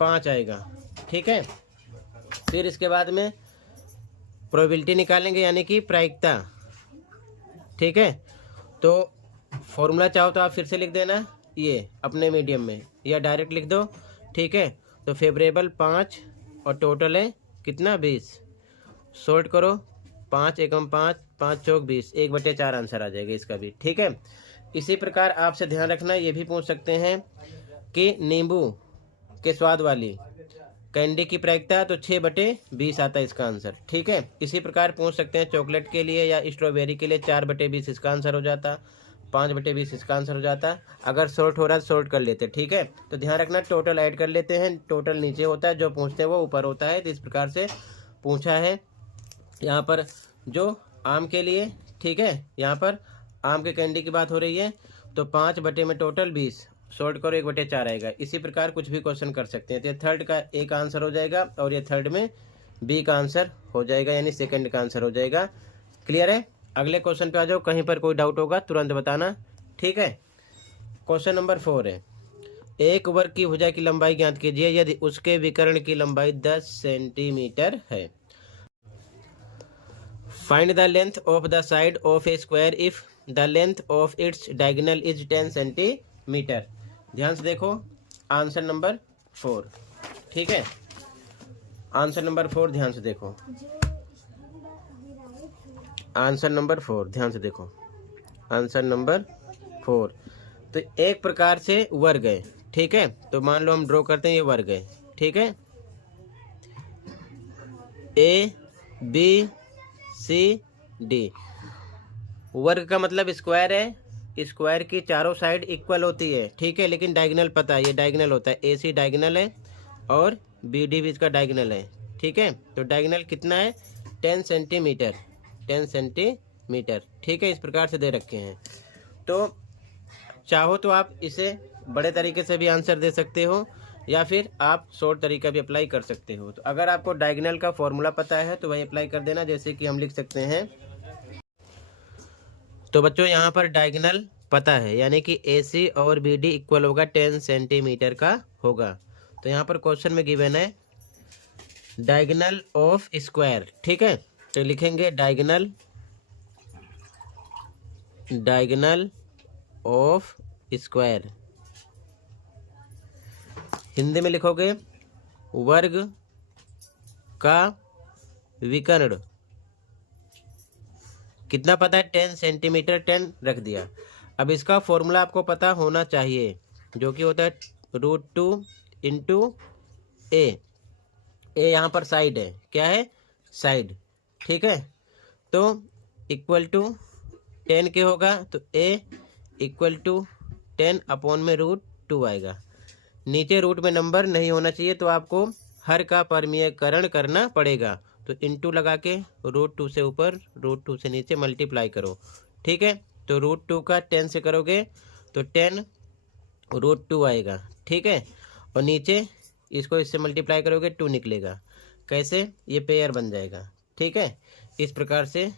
5 आएगा, ठीक है। फिर इसके बाद में प्रोबेबिलिटी निकालेंगे यानी कि प्रायिकता, ठीक है। तो फॉर्मूला चाहो तो आप फिर से लिख देना ये अपने मीडियम में, या डायरेक्ट लिख दो, ठीक है। तो फेवरेबल 5 और टोटल है कितना? 20। सॉल्ट करो, 5 एकम 5, 5 चौक 20, 1/4 आंसर आ जाएगा इसका भी, ठीक है। इसी प्रकार आपसे ध्यान रखना, ये भी पूछ सकते हैं कि नींबू के स्वाद वाली कैंडी की प्रायिकता, तो 6/20 आता है इसका आंसर, ठीक है। इसी प्रकार पूछ सकते हैं चॉकलेट के लिए या स्ट्रॉबेरी के लिए, 4/20 इसका आंसर हो जाता, 5/20 इसका आंसर हो जाता। अगर शॉर्ट हो रहा है तो शॉर्ट कर लेते, ठीक है। तो ध्यान रखना, टोटल ऐड कर लेते हैं, टोटल नीचे होता है, जो पूछते हैं वो ऊपर होता है। तो इस प्रकार से पूछा है यहाँ पर जो आम के लिए, ठीक है। यहाँ पर आम के कैंडी की बात हो रही है, तो 5 में टोटल 20, शॉर्ट करो 1/4 आएगा। इसी प्रकार कुछ भी क्वेश्चन कर सकते हैं। तो ये थर्ड का एक आंसर हो जाएगा और ये थर्ड में बी का आंसर हो जाएगा, यानी सेकंड का आंसर हो जाएगा। क्लियर है? अगले क्वेश्चन पे आ जाओ, कहीं पर कोई डाउट होगा तुरंत बताना, ठीक है। क्वेश्चन नंबर 4 है, एक वर्ग की भुजा की लंबाई ज्ञात कीजिए यदि उसके विकर्ण की लंबाई 10 सेंटीमीटर है। Find the length of the side of A square if the length of its diagonal is 10 centimetre. ध्यान से देखो, आंसर नंबर 4, ठीक है। आंसर नंबर 4 ध्यान से देखो, आंसर नंबर 4 ध्यान से देखो, आंसर नंबर 4। तो एक प्रकार से वर्ग है, ठीक है। तो मान लो हम ड्रॉ करते हैं, ये वर्ग है, ठीक है। ए बी सी डी, वर्ग का मतलब स्क्वायर है, स्क्वायर की चारों साइड इक्वल होती है, ठीक है। लेकिन डायगोनल पता है, ये डायगोनल होता है, ए सी डायगोनल है और बी डी भी इसका डायगोनल है, ठीक है। तो डायगोनल कितना है? 10 सेंटीमीटर, 10 सेंटीमीटर, ठीक है। इस प्रकार से दे रखे हैं। तो चाहो तो आप इसे बड़े तरीके से भी आंसर दे सकते हो, या फिर आप शॉर्ट तरीका भी अप्लाई कर सकते हो। तो अगर आपको डायगोनल का फॉर्मूला पता है तो वही अप्लाई कर देना, जैसे कि हम लिख सकते हैं। तो बच्चों यहाँ पर डायगोनल पता है, यानी कि AC और BD इक्वल होगा 10 सेंटीमीटर का होगा। तो यहाँ पर क्वेश्चन में गिवन है डायगोनल ऑफ स्क्वायर, ठीक है। तो लिखेंगे डायगोनल ऑफ स्क्वायर, हिंदी में लिखोगे वर्ग का विकर्ण, कितना पता है? 10 सेंटीमीटर, 10 रख दिया। अब इसका फॉर्मूला आपको पता होना चाहिए, जो कि होता है √2 इंटू ए। ए यहाँ पर साइड है, क्या है? साइड, ठीक है। तो इक्वल टू 10 के होगा तो a इक्वल टू 10 अपॉन में √2 आएगा। नीचे रूट में नंबर नहीं होना चाहिए तो आपको हर का परमीयकरण करना पड़ेगा। तो इंटू लगा के √2 से ऊपर √2 से नीचे मल्टीप्लाई करो। ठीक है। तो √2 का 10 से करोगे तो 10 √2 आएगा। ठीक है। और नीचे इसको इससे मल्टीप्लाई करोगे 2 निकलेगा। कैसे? ये पेयर बन जाएगा। ठीक है। इस प्रकार से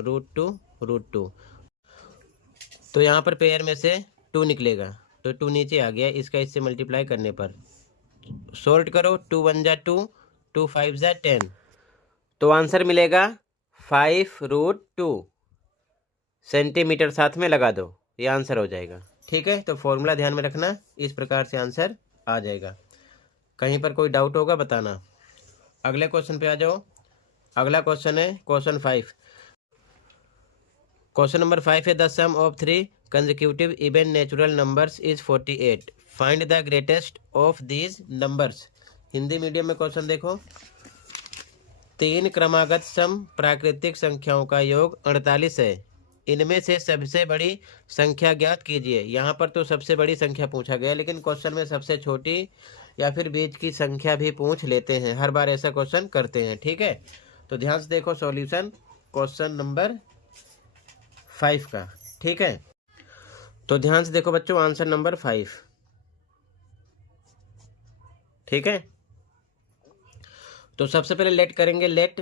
√2 तो यहाँ पर पेयर में से 2 निकलेगा तो 2 नीचे आ गया। इसका इससे मल्टीप्लाई करने पर सॉल्ट करो। 2 1 जा 2, 2 5 जा 10, तो आंसर मिलेगा 5√2 सेंटीमीटर। साथ में लगा दो, ये आंसर हो जाएगा। ठीक है। तो फॉर्मूला ध्यान में रखना, इस प्रकार से आंसर आ जाएगा। कहीं पर कोई डाउट होगा बताना। अगले क्वेश्चन पे आ जाओ। अगला क्वेश्चन है क्वेश्चन 5। क्वेश्चन नंबर 5 है the sum of 3 consecutive even natural numbers is 48, find the greatest of these numbers. Hindi medium में क्वेश्चन देखो। 3 क्रमागत सम प्राकृतिक संख्याओं का योग 48 है, इनमें से सबसे बड़ी संख्या ज्ञात कीजिए। यहाँ पर तो सबसे बड़ी संख्या पूछा गया, लेकिन क्वेश्चन में सबसे छोटी या फिर बीच की संख्या भी पूछ लेते हैं। हर बार ऐसा क्वेश्चन करते हैं। ठीक है। तो ध्यान से देखो सॉल्यूशन क्वेश्चन नंबर 5 का। ठीक है। तो ध्यान से देखो बच्चों आंसर नंबर 5। ठीक है। तो सबसे पहले लेट करेंगे। Let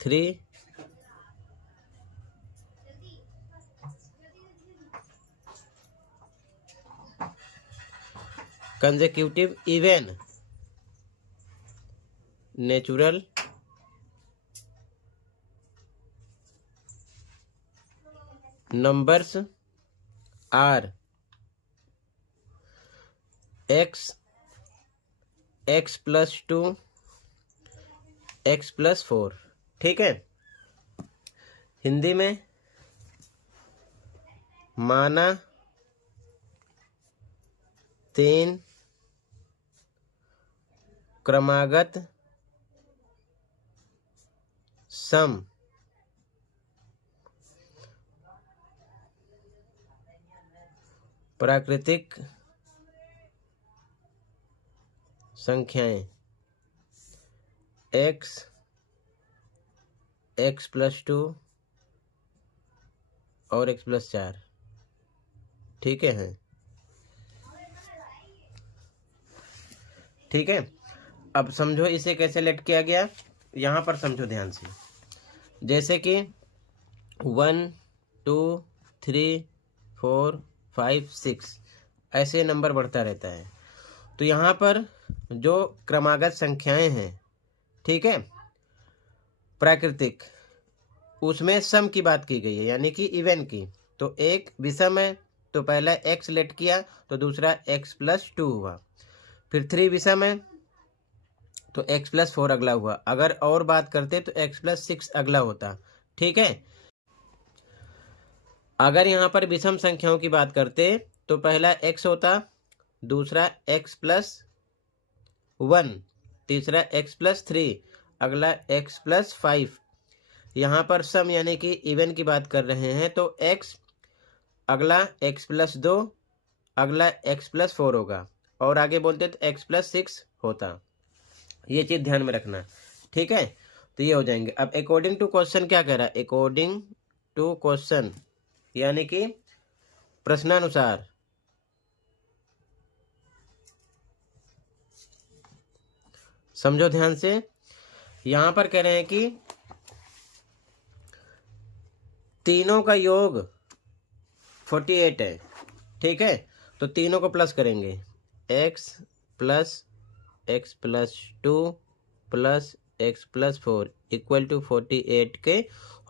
3 consecutive even natural numbers are x plus 2 x plus 4। ठीक है। हिंदी में माना 3 क्रमागत सम प्राकृतिक संख्याएं x plus 2 और x plus 4। ठीक है। ठीक है। अब समझो इसे कैसे लेट किया गया। यहाँ पर समझो ध्यान से। जैसे कि 1 2 3 4 5 6 ऐसे नंबर बढ़ता रहता है। तो यहाँ पर जो क्रमागत संख्याएं हैं, ठीक है, प्राकृतिक, उसमें सम की बात की गई है, यानी कि इवन की। तो एक विषम है तो पहला x लेट किया तो दूसरा x plus 2 हुआ। फिर 3 विषम है तो x plus 4 अगला हुआ। अगर और बात करते तो x plus 6 अगला होता। ठीक है। अगर यहाँ पर विषम संख्याओं की बात करते तो पहला x होता, दूसरा x plus 1, तीसरा x plus 3, अगला x plus 5। यहाँ पर सम यानी कि इवन की बात कर रहे हैं तो x अगला x plus 2, अगला x plus 4 होगा, और आगे बोलते तो x plus 6 होता। ये चीज़ ध्यान में रखना। ठीक है। तो ये हो जाएंगे। अब अकॉर्डिंग टू क्वेश्चन क्या कह रहा है? अकॉर्डिंग टू क्वेश्चन यानी कि प्रश्नानुसार समझो ध्यान से। यहां पर कह रहे हैं कि तीनों का योग 48 है। ठीक है। तो तीनों को प्लस करेंगे, x plus 2 plus x plus 4 equal to 48 के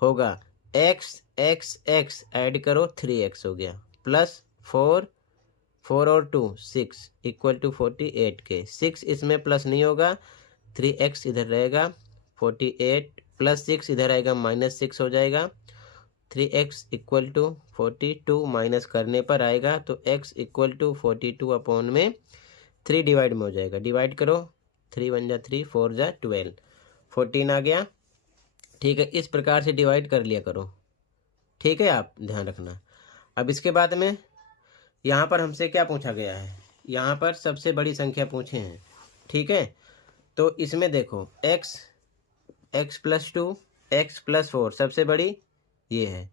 होगा। x ऐड करो 3x हो गया, प्लस 4 और 2 6 इक्वल टू 48 के। 6 इसमें प्लस नहीं होगा, 3x इधर रहेगा, 48 प्लस 6 इधर आएगा, -6 हो जाएगा। 3x इक्वल टू 42 माइनस करने पर आएगा तो x इक्वल टू 42 अपॉन में 3 डिवाइड में हो जाएगा। डिवाइड करो, 3 1 जा 3, 4 जा 12, 14 आ गया। ठीक है, इस प्रकार से डिवाइड कर लिया करो। ठीक है, आप ध्यान रखना। अब इसके बाद में यहाँ पर हमसे क्या पूछा गया है, यहाँ पर सबसे बड़ी संख्या पूछे हैं। ठीक है, तो इसमें देखो x+2 x+4 सबसे बड़ी ये है।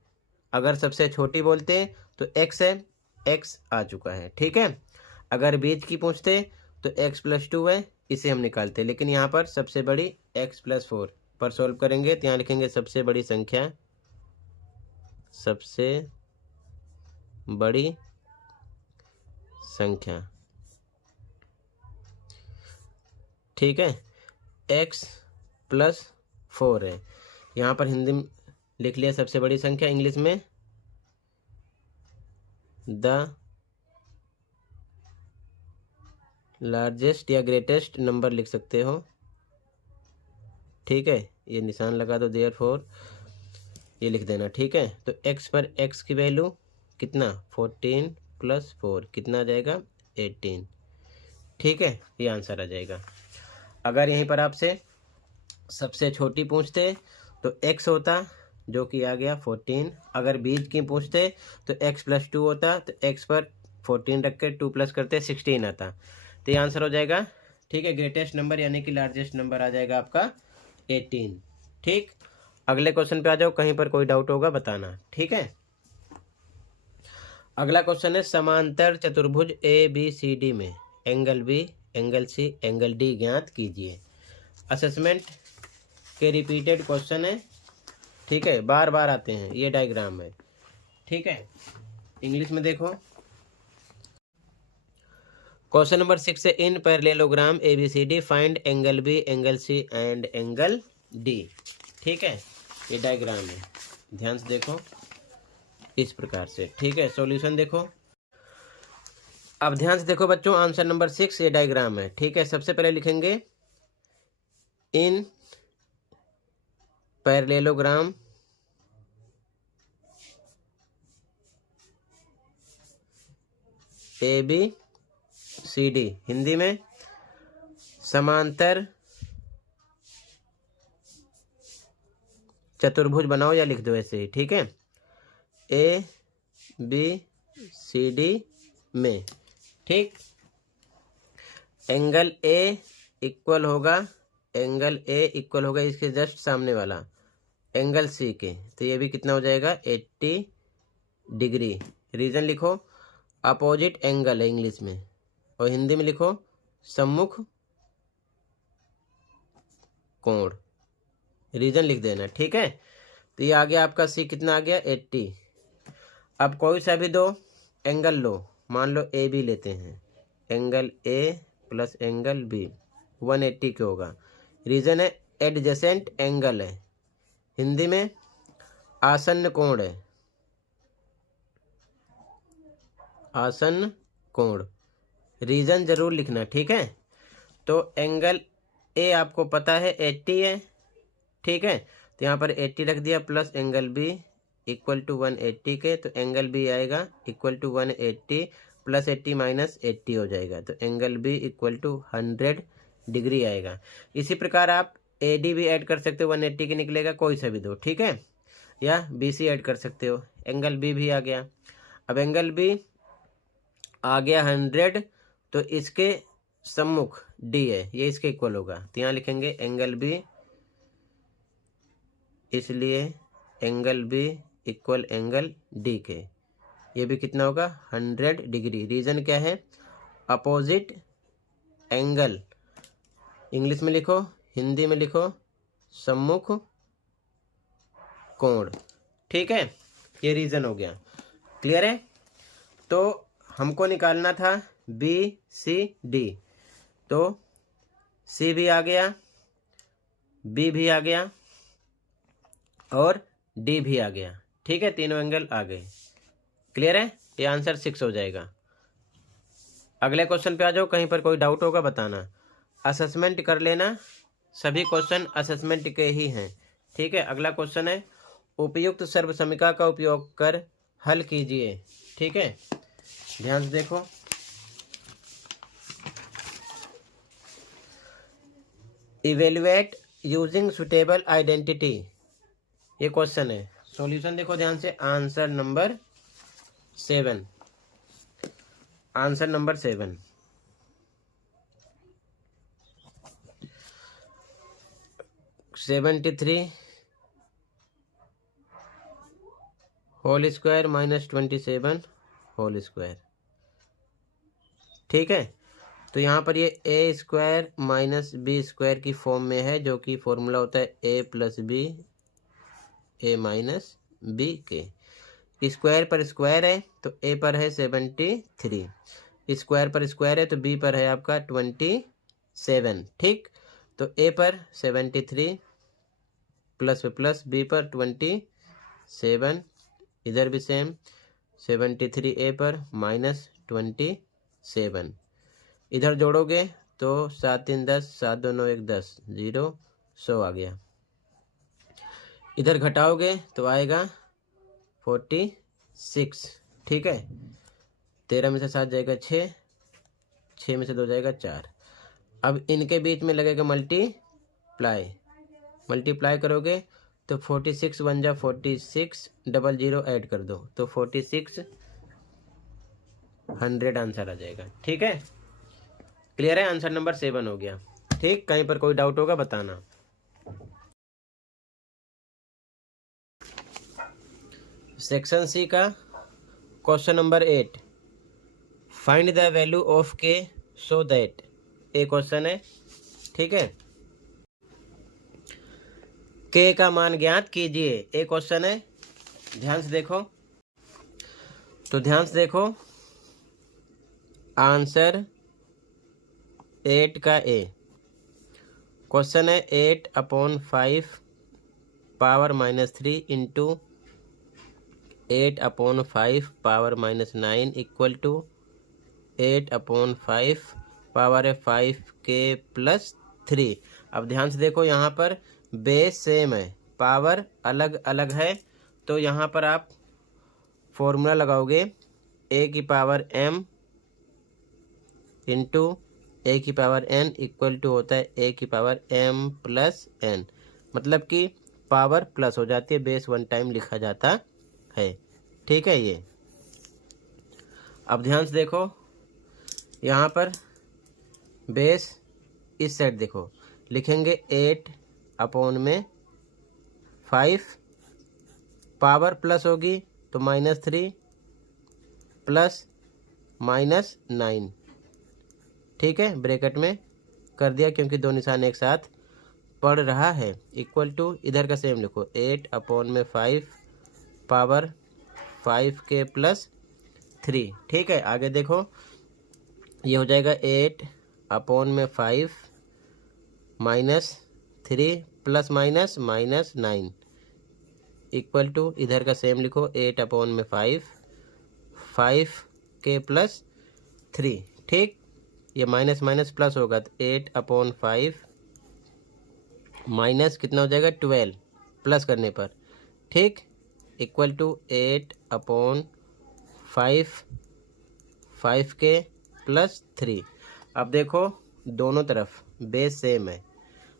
अगर सबसे छोटी बोलते तो x है, x आ चुका है। ठीक है, अगर बीच की पूछते तो x+2 है, इसे हम निकालते। लेकिन यहाँ पर सबसे बड़ी x+4 पर सॉल्व करेंगे तो यहाँ लिखेंगे सबसे बड़ी संख्या, सबसे बड़ी संख्या। ठीक है, x+4 है। यहाँ पर हिंदी में लिख लिया सबसे बड़ी संख्या, इंग्लिश में द लार्जेस्ट या ग्रेटेस्ट नंबर लिख सकते हो। ठीक है, ये निशान लगा दो, देयरफॉर ये लिख देना। ठीक है, तो x पर x की वैल्यू कितना, 14+4 कितना आ जाएगा, 18। ठीक है, ये आंसर आ जाएगा। अगर यहीं पर आपसे सबसे छोटी पूछते तो x होता, जो कि आ गया 14। अगर बीच की पूछते तो x+2 होता, तो x पर 14 रख के 2 प्लस करते 16 आता। तो ये आंसर हो जाएगा। ठीक है, ग्रेटेस्ट नंबर यानी कि लार्जेस्ट नंबर आ जाएगा आपका 18। ठीक, अगले क्वेश्चन पे आ जाओ, कहीं पर कोई डाउट होगा बताना। ठीक है, अगला क्वेश्चन है समांतर चतुर्भुज ABCD में angle B, angle C, angle D ज्ञात कीजिए। असेसमेंट के रिपीटेड क्वेश्चन है। ठीक है, बार बार आते हैं, ये डायग्राम है। ठीक है, इंग्लिश में देखो, क्वेश्चन नंबर 6 है इन parallelogram ABCD find angle B, angle C and angle D। ठीक है, ये डायग्राम है, ध्यान से देखो इस प्रकार से। ठीक है, सॉल्यूशन देखो। अब ध्यान से देखो बच्चों, आंसर नंबर 6 ये डायग्राम है। ठीक है, सबसे पहले लिखेंगे इन पैरेललोग्राम ABCD, हिंदी में समांतर चतुर्भुज बनाओ या लिख दो ऐसे ही। ठीक है, ABCD में, ठीक, एंगल A इक्वल होगा, एंगल A इक्वल होगा इसके जस्ट सामने वाला एंगल C के। तो ये भी कितना हो जाएगा, 80 डिग्री। रीजन लिखो, अपोजिट एंगल है इंग्लिश में, और हिंदी में लिखो सम्मुख कोण। रीजन लिख देना। ठीक है, तो ये आ गया आपका C कितना आ गया, 80। अब कोई सा भी दो एंगल लो, मान लो AB लेते हैं, angle A plus angle B 180 के होगा। रीजन है एडजेसेंट एंगल है, हिंदी में आसन्न कोण है, आसन्न कोण। रीजन जरूर लिखना। ठीक है, तो एंगल A आपको पता है 80 है। ठीक है, तो यहाँ पर 80 रख दिया, plus angle B equal to 180 के, तो एंगल B आएगा इक्वल टू 180 प्लस 80 माइनस 80 हो जाएगा, तो angle B equal to 100 degree आएगा। इसी प्रकार आप AD भी ऐड कर सकते हो, 180 के निकलेगा, कोई सा भी दो। ठीक है, या BC ऐड कर सकते हो, एंगल B भी आ गया। अब एंगल B आ गया 100, तो इसके सम्मुख D है, ये इसके इक्वल होगा, तो यहाँ लिखेंगे एंगल B, इसलिए angle B equal angle D के। ये भी कितना होगा, 100 डिग्री। रीजन क्या है, अपोजिट एंगल। इंग्लिश में लिखो, हिंदी में लिखो सम्मुख कोण। ठीक है, ये रीजन हो गया। क्लियर है, तो हमको निकालना था BCD, तो C भी आ गया, B भी आ गया और D भी आ गया। ठीक है, तीनों एंगल आ गए। क्लियर है, ये आंसर 6 हो जाएगा। अगले क्वेश्चन पे आ जाओ, कहीं पर कोई डाउट होगा बताना। असेसमेंट कर लेना, सभी क्वेश्चन असेसमेंट के ही हैं। ठीक है, अगला क्वेश्चन है उपयुक्त सर्वसमीका का उपयोग कर हल कीजिए। ठीक है, ध्यान से देखो, इवेल्युएट यूजिंग सुटेबल आइडेंटिटी, ये क्वेश्चन है। सॉल्यूशन देखो ध्यान से, answer number 7, answer number 7। (73 whole square minus 27 whole square, ठीक है। तो यहाँ पर ये A square minus B square की फॉर्म में है, जो कि फॉर्मूला होता है A plus B A minus B के। स्क्वायर पर स्क्वायर है तो ए पर है 73, स्क्वायर पर स्क्वायर है तो बी पर है आपका 27, ठीक। तो ए पर 73 प्लस बी पर 27, इधर भी सेम 73 ए पर माइनस 27, इधर जोड़ोगे तो 7 3 10, 7 2 9 1 10, 0 100 आ गया। इधर घटाओगे तो आएगा 46, ठीक है। 13 में से 7 जाएगा 6, 6 में से 2 जाएगा 4। अब इनके बीच में लगेगा मल्टीप्लाई, मल्टीप्लाई करोगे तो 46 बन जा 46, 00 ऐड कर दो तो 4600 आंसर आ जाएगा, ठीक है। क्लियर है, आंसर नंबर 7 हो गया, ठीक। कहीं पर कोई डाउट होगा बताना। सेक्शन सी का question number 8, find the value of के सो दैट, एक क्वेश्चन है, ठीक है। के का मान ज्ञात कीजिए, एक क्वेश्चन है। ध्यान से देखो, तो ध्यान से देखो, आंसर 8 का ए क्वेश्चन है 8/5 power -3 into 8/5 power -9 equal to 8/5 power 5 के प्लस 3। अब ध्यान से देखो, यहाँ पर बेस सेम है, पावर अलग अलग है, तो यहाँ पर आप फॉर्मूला लगाओगे ए की पावर m इंटू ए की पावर n इक्वल टू होता है ए की पावर m प्लस n, मतलब कि पावर प्लस हो जाती है, बेस 1 टाइम लिखा जाता है, ठीक है। ये अब ध्यान से देखो, यहाँ पर बेस इस साइड देखो, लिखेंगे 8/5, पावर प्लस होगी तो -3 प्लस -9, ठीक है। ब्रैकेट में कर दिया क्योंकि दो निशान एक साथ पढ़ रहा है, इक्वल टू इधर का सेम लिखो 8/5 पावर 5 के प्लस 3, ठीक है। आगे देखो, ये हो जाएगा 8/5 -3 प्लस -9 इक्वल टू इधर का सेम लिखो 8/5 5 के प्लस 3, ठीक। ये माइनस माइनस प्लस होगा तो 8/5 माइनस कितना हो जाएगा 12 प्लस करने पर, ठीक, इक्वल टू 8/5 5 के प्लस 3। अब देखो दोनों तरफ बेस सेम है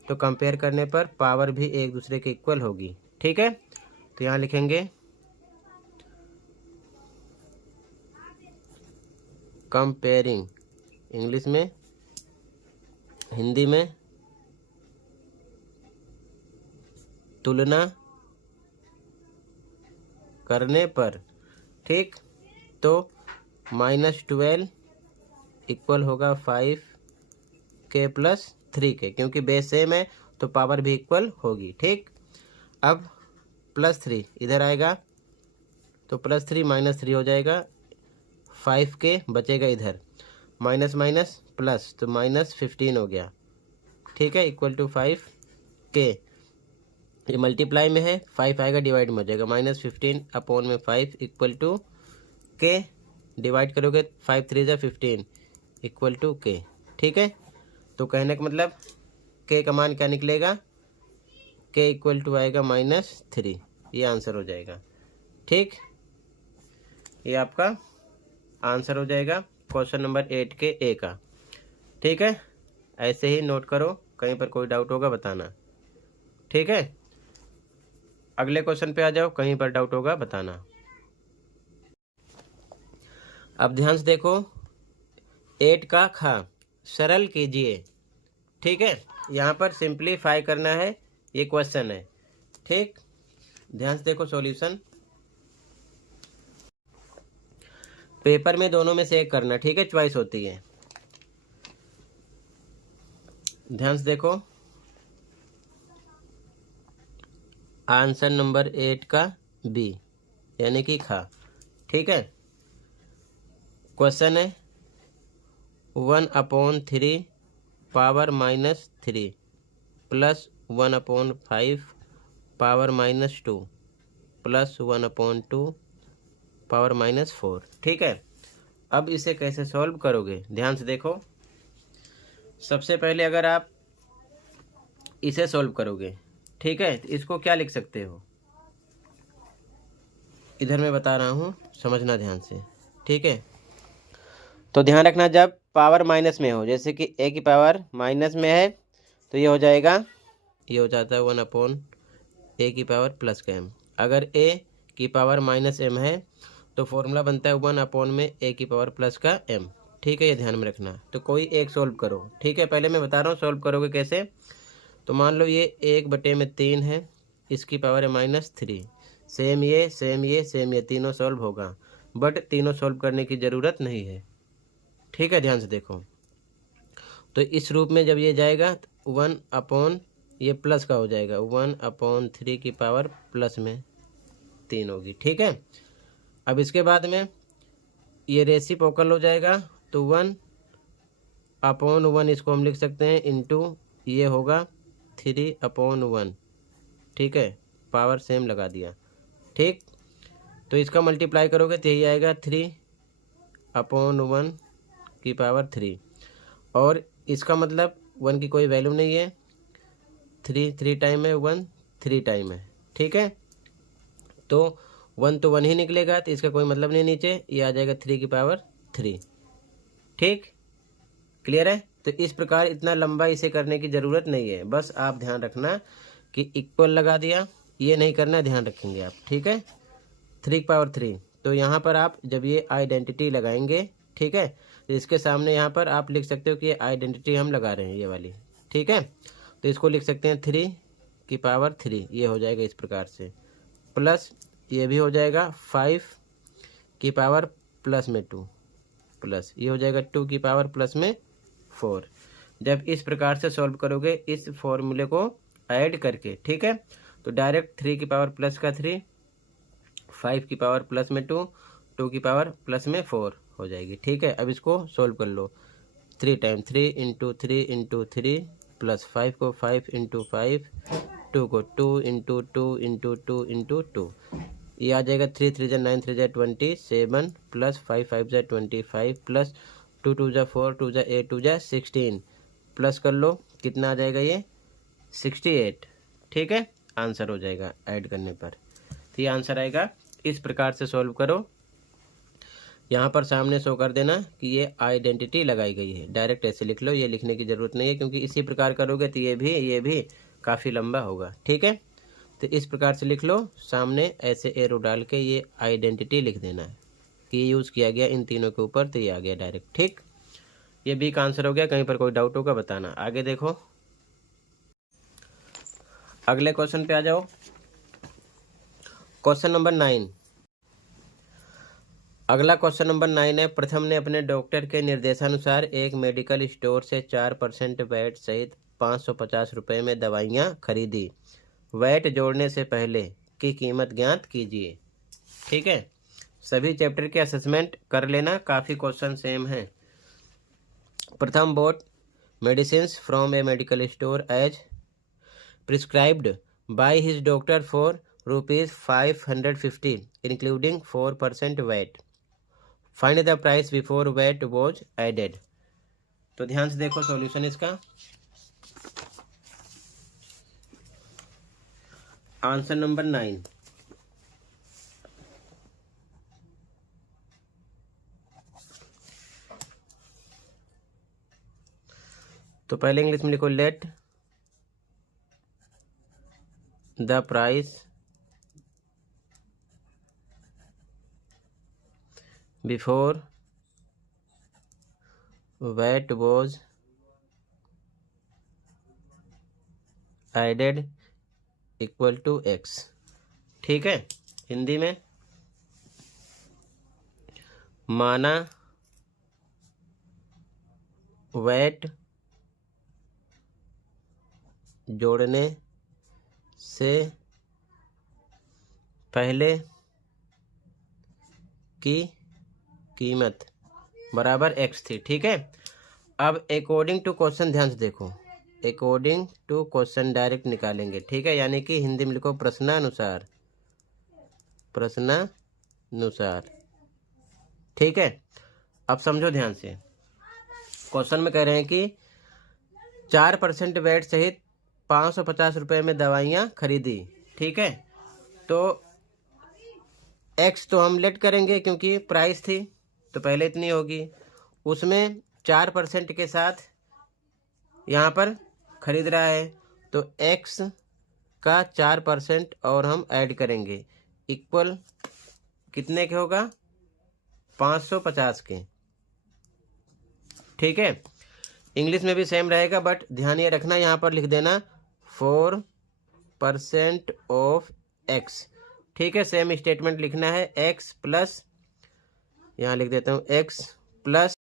तो कंपेयर करने पर पावर भी एक दूसरे के इक्वल होगी, ठीक है। तो यहाँ लिखेंगे कंपेयरिंग, इंग्लिश में, हिंदी में तुलना करने पर, ठीक। तो -12 इक्वल होगा 5 के प्लस 3 के, क्योंकि बेस सेम है तो पावर भी इक्वल होगी, ठीक। अब +3 इधर आएगा तो +3 -3 हो जाएगा, 5 के बचेगा इधर, माइनस माइनस प्लस तो -15 हो गया, ठीक है, इक्वल टू 5 के। ये मल्टीप्लाई में है, 5 आएगा डिवाइड में हो जाएगा, -15/5 इक्वल टू के, डिवाइड करोगे 5 3 जा 15 इक्वल टू के, ठीक है। तो कहने का मतलब के का मान क्या निकलेगा, के इक्वल टू आएगा -3, ये आंसर हो जाएगा, ठीक। ये आपका आंसर हो जाएगा क्वेश्चन नंबर 8 के ए का, ठीक है। ऐसे ही नोट करो, कहीं पर कोई डाउट होगा बताना। ठीक है, अगले क्वेश्चन पे आ जाओ, कहीं पर डाउट होगा बताना। अब ध्यान से देखो, 8 का खा सरल कीजिए। ठीक है, यहाँ पर सिंप्लीफाई करना है, ये क्वेश्चन है। ठीक, ध्यान से देखो सॉल्यूशन, पेपर में दोनों में से एक करना। ठीक है, चॉइस होती है। ध्यान से देखो, आंसर नंबर 8 का बी यानी कि खा। ठीक है, क्वेश्चन है 1/3 power -3 plus 1/5 power -2 plus 1/2 power -4। ठीक है, अब इसे कैसे सॉल्व करोगे, ध्यान से देखो। सबसे पहले अगर आप इसे सॉल्व करोगे, ठीक है, तो इसको क्या लिख सकते हो, इधर मैं बता रहा हूँ, समझना ध्यान से। ठीक है, तो ध्यान रखना, जब पावर माइनस में हो, जैसे कि a की पावर माइनस में है तो ये हो जाएगा, ये हो जाता है 1/a की पावर प्लस का m। अगर a की पावर -m है तो फॉर्मूला बनता है 1 में a की पावर प्लस का m। ठीक है, ये ध्यान में रखना। तो कोई एक सोल्व करो। ठीक है, पहले मैं बता रहा हूँ सोल्व करोगे कैसे। तो मान लो ये 1/3 है, इसकी पावर है -3। सेम ये सेम ये सेम ये, तीनों सोल्व होगा, बट तीनों सोल्व करने की ज़रूरत नहीं है। ठीक है, ध्यान से देखो, तो इस रूप में जब ये जाएगा तो 1 ये प्लस का हो जाएगा, 1/3 की पावर प्लस में 3 होगी। ठीक है, अब इसके बाद में ये रेसिप्रोकल हो जाएगा, तो 1/1 इसको हम लिख सकते हैं, इंटू ये होगा 3/1। ठीक है, पावर सेम लगा दिया। ठीक, तो इसका मल्टीप्लाई करोगे तो यही आएगा 3/1 की पावर 3, और इसका मतलब 1 की कोई वैल्यू नहीं है, 3 टाइम है, 1 3 टाइम है। ठीक है, तो 1 तो 1 ही निकलेगा, तो इसका कोई मतलब नहीं, नीचे ये आ जाएगा 3 की पावर 3। ठीक, क्लियर है। तो इस प्रकार इतना लंबा इसे करने की ज़रूरत नहीं है, बस आप ध्यान रखना कि इक्वल लगा दिया, ये नहीं करना, ध्यान रखेंगे आप। ठीक है, 3 की पावर 3, तो यहाँ पर आप जब ये आइडेंटिटी लगाएंगे, ठीक है, तो इसके सामने यहाँ पर आप लिख सकते हो कि ये आइडेंटिटी हम लगा रहे हैं, ये वाली। ठीक है, तो इसको लिख सकते हैं 3 की पावर 3, ये हो जाएगा इस प्रकार से, प्लस ये भी हो जाएगा 5 की पावर प्लस में 2, प्लस ये हो जाएगा 2 की पावर प्लस में 4। जब इस प्रकार से सॉल्व करोगे इस फॉर्मूले को ऐड करके, ठीक है, तो डायरेक्ट 3 की पावर प्लस का 3, 5 की पावर प्लस में 2, 2 की पावर प्लस में 4 हो जाएगी। ठीक है, अब इसको सॉल्व कर लो, 3 टाइम 3 इंटू 3 इंटू 3 प्लस 5 को 5 इंटू 5, 2 को 2 इंटू 2 इंटू 2 इंटू 2, ये आ जाएगा 3 3 जा 9 3 जा 27 प्लस 5 5 जा 25 प्लस 2 2 जा 4 2 जा 8 2 जा 16, प्लस कर लो, कितना आ जाएगा ये 68। ठीक है, आंसर हो जाएगा ऐड करने पर, तो ये आंसर आएगा। इस प्रकार से सॉल्व करो, यहाँ पर सामने शो कर देना कि ये आइडेंटिटी लगाई गई है, डायरेक्ट ऐसे लिख लो, ये लिखने की ज़रूरत नहीं है, क्योंकि इसी प्रकार करोगे तो ये भी काफ़ी लंबा होगा। ठीक है, तो इस प्रकार से लिख लो, सामने ऐसे एरो डाल के ये आइडेंटिटी लिख देना है कि ये यूज़ किया गया इन तीनों के ऊपर, तो ये आ गया डायरेक्ट। ठीक, ये बी का आंसर हो गया। कहीं पर कोई डाउट होगा बताना। आगे देखो, अगले क्वेश्चन पे आ जाओ, क्वेश्चन नंबर 9। अगला क्वेश्चन नंबर 9 है, प्रथम ने अपने डॉक्टर के निर्देशानुसार एक मेडिकल स्टोर से 4% वैट सहित 550 रुपये में दवाइयाँ खरीदी। वैट जोड़ने से पहले की कीमत ज्ञात कीजिए। ठीक है, सभी चैप्टर के असेसमेंट कर लेना, काफ़ी क्वेश्चन सेम हैं। Pratham bought medicines from a medical store as prescribed by his doctor for ₹550 including 4% VAT. Find the price before VAT was added. तो ध्यान से देखो सॉल्यूशन इसका, आंसर नंबर 9। तो पहले इंग्लिश में लिखो, let the price before VAT was added equal to X. ठीक है, हिंदी में माना वैट जोड़ने से पहले की कीमत बराबर एक्स थी। ठीक है, अब अकॉर्डिंग टू क्वेश्चन ध्यान से देखो, अकॉर्डिंग टू क्वेश्चन डायरेक्ट निकालेंगे। ठीक है, यानी कि हिंदी में लिखो प्रश्नानुसार, प्रश्नानुसार। ठीक है, अब समझो ध्यान से, क्वेश्चन में कह रहे हैं कि 4% वैट सहित 550 रुपये में दवाइयाँ खरीदी। ठीक है, तो एक्स तो हम लेट करेंगे क्योंकि प्राइस थी तो पहले इतनी होगी, उसमें 4% के साथ यहाँ पर खरीद रहा है तो एक्स का 4% और हम ऐड करेंगे, इक्वल कितने के होगा, 550 के। ठीक है, इंग्लिश में भी सेम रहेगा, बट ध्यान ये रखना यहाँ पर लिख देना 4% ऑफ एक्स। ठीक है, सेम स्टेटमेंट लिखना है, एक्स प्लस, यहाँ लिख देता हूँ X plus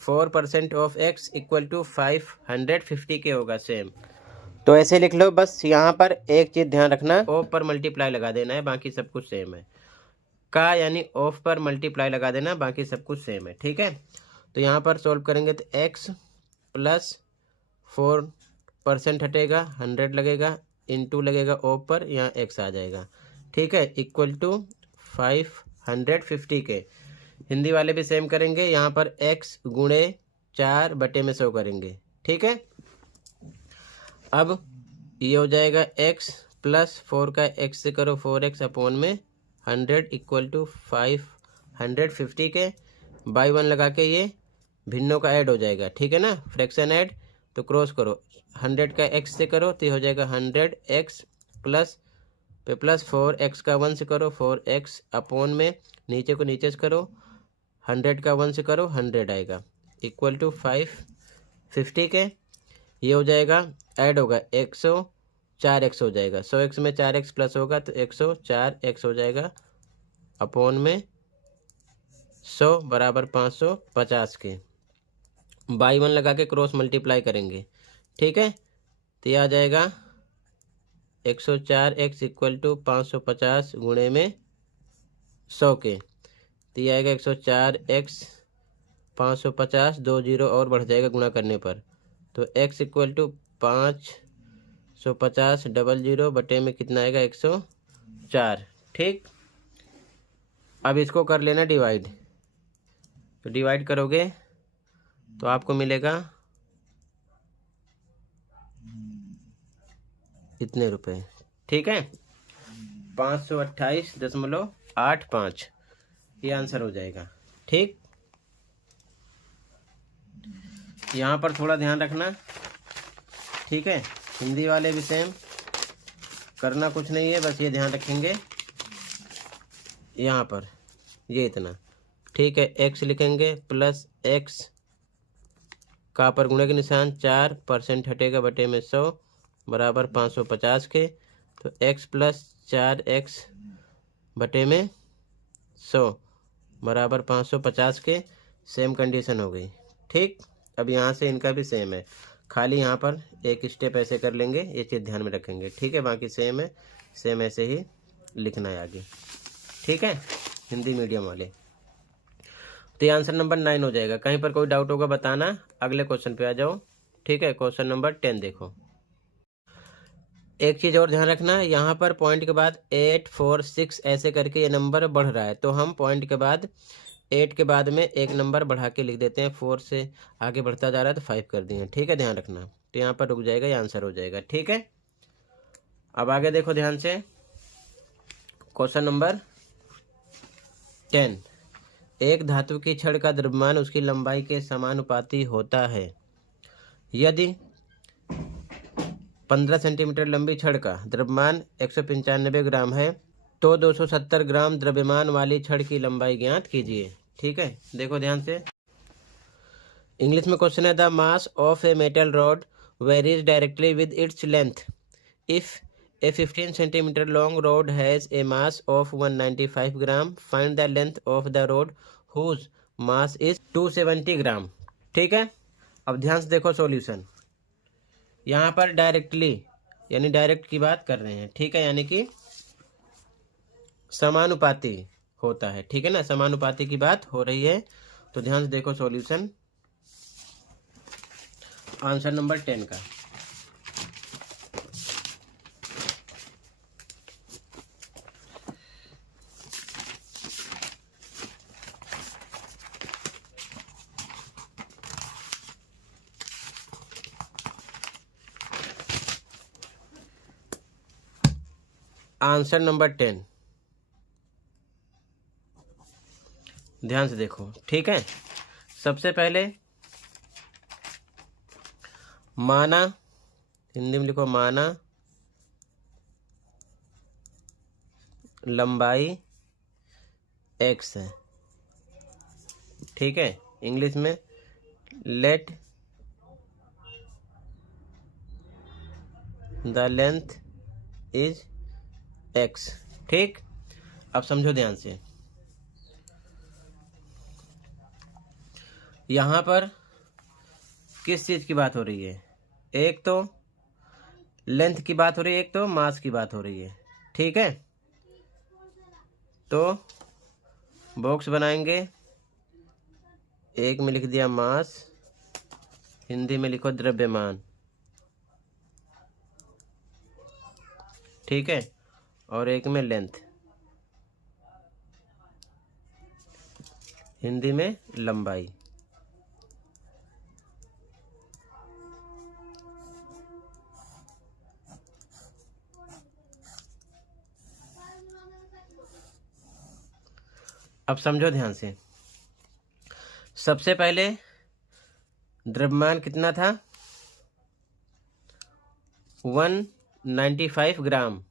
4% of X equal to 550 के होगा सेम। तो ऐसे लिख लो, बस यहाँ पर एक चीज़ ध्यान रखना, ऑफ पर मल्टीप्लाई लगा देना है, बाकी सब कुछ सेम है। का यानी ऑफ पर मल्टीप्लाई लगा देना, बाकी सब कुछ सेम है। ठीक है, तो यहाँ पर सॉल्व करेंगे तो एक्स प्लस 4% हटेगा, 100 लगेगा, इनटू लगेगा ऑफ पर, यहाँ एक्स आ जाएगा। ठीक है, इक्वल टू 550 के। हिंदी वाले भी सेम करेंगे, यहाँ पर एक्स गुणे 4/100 करेंगे। ठीक है, अब ये हो जाएगा एक्स प्लस 4 का एक्स से करो 4x अपॉन में 100 इक्वल टू 550 के, बाई 1 लगा के ये भिन्नों का ऐड हो जाएगा। ठीक है ना, फ्रैक्शन ऐड, तो क्रॉस करो, 100 का x से करो तो ये हो जाएगा 100x प्लस 4x का 1 से करो 4x अपॉन में नीचे को नीचे से करो, 100 का 1 से करो 100 आएगा, इक्वल टू 550 के। ये हो जाएगा, ऐड होगा 104x हो जाएगा, 100x में 4x प्लस होगा तो 104x हो जाएगा, अपॉन में 100 बराबर 550 के, बाई 1 लगा के क्रॉस मल्टीप्लाई करेंगे। ठीक है, तो ये आ जाएगा 104x इक्वल टू 550 गुणे में 100 के, तो ये आएगा 104x 550, 2 जीरो और बढ़ जाएगा गुणा करने पर, तो x equal to 550 double zero बटे में कितना आएगा 104। ठीक, अब इसको कर लेना डिवाइड, तो डिवाइड करोगे तो आपको मिलेगा इतने रुपए। ठीक है, 528.85 ये आंसर हो जाएगा। ठीक, यहाँ पर थोड़ा ध्यान रखना। ठीक है, हिंदी वाले भी सेम, करना कुछ नहीं है, बस ये ध्यान रखेंगे यहाँ पर ये इतना। ठीक है, एक्स लिखेंगे प्लस एक्स का पर गुणे के निशान 4% हटेगा बटे में 100 बराबर 550 के, तो x प्लस 4x बटे में 100 बराबर 550 के, सेम कंडीशन हो गई। ठीक, अब यहाँ से इनका भी सेम है, खाली यहाँ पर एक स्टेप ऐसे कर लेंगे, ये चीज़ ध्यान में रखेंगे। ठीक है, बाकी सेम है, सेम ऐसे ही लिखना है आगे। ठीक है, हिंदी मीडियम वाले, तो ये आंसर नंबर 9 हो जाएगा। कहीं पर कोई डाउट होगा बताना, अगले क्वेश्चन पे आ जाओ। ठीक है, क्वेश्चन नंबर 10 देखो। एक चीज़ और ध्यान रखना, यहाँ पर पॉइंट के बाद 8 4 6 ऐसे करके ये नंबर बढ़ रहा है, तो हम पॉइंट के बाद 8 के बाद में एक नंबर बढ़ा के लिख देते हैं, 4 से आगे बढ़ता जा रहा है तो 5 कर दिए। ठीक है, ध्यान रखना, तो यहाँ पर रुक जाएगा, ये आंसर हो जाएगा। ठीक है, अब आगे देखो ध्यान से, क्वेश्चन नंबर 10। एक धातु की छड़ का द्रव्यमान उसकी लंबाई के समानुपाती होता है यदि 15 सेंटीमीटर लंबी छड़ का द्रव्यमान 195 ग्राम है, तो 270 ग्राम द्रव्यमान वाली छड़ की लंबाई ज्ञात कीजिए। ठीक है, देखो ध्यान से। इंग्लिश में क्वेश्चन है, the mass of a metal rod varies directly with its length. If a 15 centimetre long rod has a mass of 195 gram, find the length of the rod whose mass is 270 gram. ठीक है, अब ध्यान से देखो सॉल्यूशन। यहाँ पर डायरेक्टली यानी डायरेक्ट की बात कर रहे हैं। ठीक है, यानी कि समानुपाती होता है। ठीक है ना, समानुपाती की बात हो रही है। तो ध्यान से देखो सॉल्यूशन आंसर नंबर 10 का। आंसर नंबर 10, ध्यान से देखो। ठीक है, सबसे पहले माना, हिंदी में लिखो माना लंबाई x है। ठीक है, इंग्लिश में let the length is x। ठीक, अब समझो ध्यान से। यहाँ पर किस चीज़ की बात हो रही है? एक तो लेंथ की बात हो रही है, एक तो मास की बात हो रही है। ठीक है, तो बॉक्स बनाएंगे, एक में लिख दिया मास, हिंदी में लिखो द्रव्यमान। ठीक है, और एक में लेंथ, हिंदी में लंबाई। अब समझो ध्यान से। सबसे पहले द्रव्यमान कितना था? 195 ग्राम।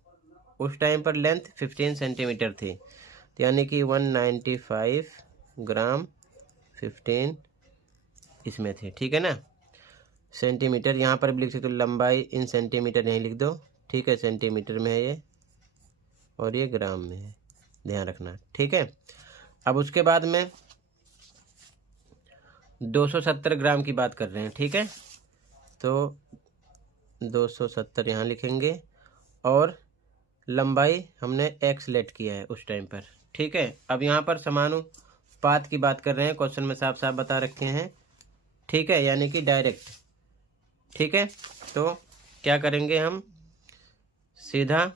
उस टाइम पर लेंथ 15 सेंटीमीटर थी, तो यानी कि 195 ग्राम 15 इसमें थे। ठीक है ना, सेंटीमीटर यहाँ पर भी लिख सकते हो, लंबाई इन सेंटीमीटर यहीं लिख दो। ठीक है, सेंटीमीटर में है ये और ये ग्राम में है, ध्यान रखना। ठीक है, अब उसके बाद में 270 ग्राम की बात कर रहे हैं। ठीक है, तो 270 यहाँ लिखेंगे और लंबाई हमने x लेट किया है उस टाइम पर। ठीक है, अब यहाँ पर समानुपात की बात कर रहे हैं, क्वेश्चन में साफ साफ बता रखे हैं। ठीक है, यानी कि डायरेक्ट। ठीक है, तो क्या करेंगे हम? सीधा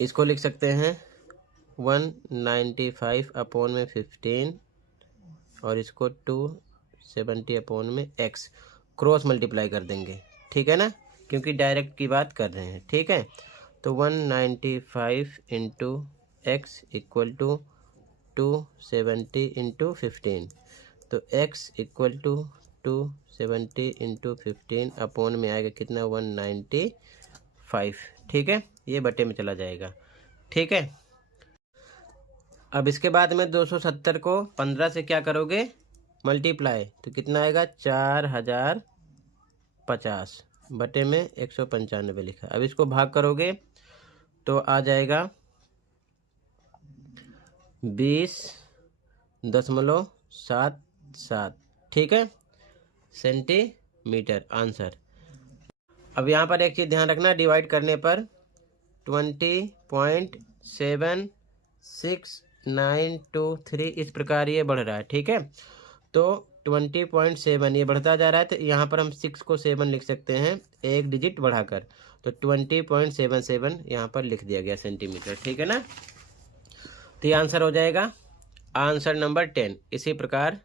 इसको लिख सकते हैं 195 अपॉन में 15 और इसको 270 अपॉन में x क्रॉस मल्टीप्लाई कर देंगे। ठीक है ना, क्योंकि डायरेक्ट की बात कर रहे हैं। ठीक है, तो 195 into X equal to 270 into 15, तो x equal to 270 into 15 upon में आएगा कितना? 195। ठीक है, ये बटे में चला जाएगा। ठीक है, अब इसके बाद में 270 को 15 से क्या करोगे? मल्टीप्लाई, तो कितना आएगा? 4050 बटे में 195 लिखा। अब इसको भाग करोगे तो आ जाएगा 20.77। ठीक है, सेंटीमीटर आंसर। अब यहाँ पर एक चीज़ ध्यान रखना, डिवाइड करने पर 20.7693 इस प्रकार ये बढ़ रहा है। ठीक है, तो 20.7 ये बढ़ता जा रहा है, तो यहाँ पर हम 6 को 7 लिख सकते हैं, एक डिजिट बढ़ाकर, तो 20.77 यहाँ पर लिख दिया गया सेंटीमीटर। ठीक है ना, तो ये आंसर हो जाएगा आंसर नंबर 10। इसी प्रकार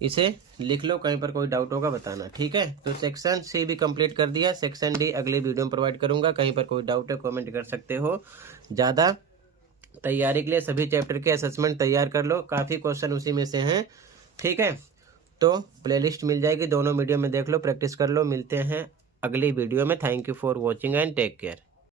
इसे लिख लो, कहीं पर कोई डाउट होगा बताना। ठीक है, तो सेक्शन सी भी कंप्लीट कर दिया, सेक्शन डी अगले वीडियो में प्रोवाइड करूंगा। कहीं पर कोई डाउट है कमेंट कर सकते हो। ज़्यादा तैयारी के लिए सभी चैप्टर के असेसमेंट तैयार कर लो, काफ़ी क्वेश्चन उसी में से हैं। ठीक है, तो प्लेलिस्ट मिल जाएगी, दोनों मीडियम में देख लो, प्रैक्टिस कर लो। मिलते हैं अगली वीडियो में। Thank you for watching and take care.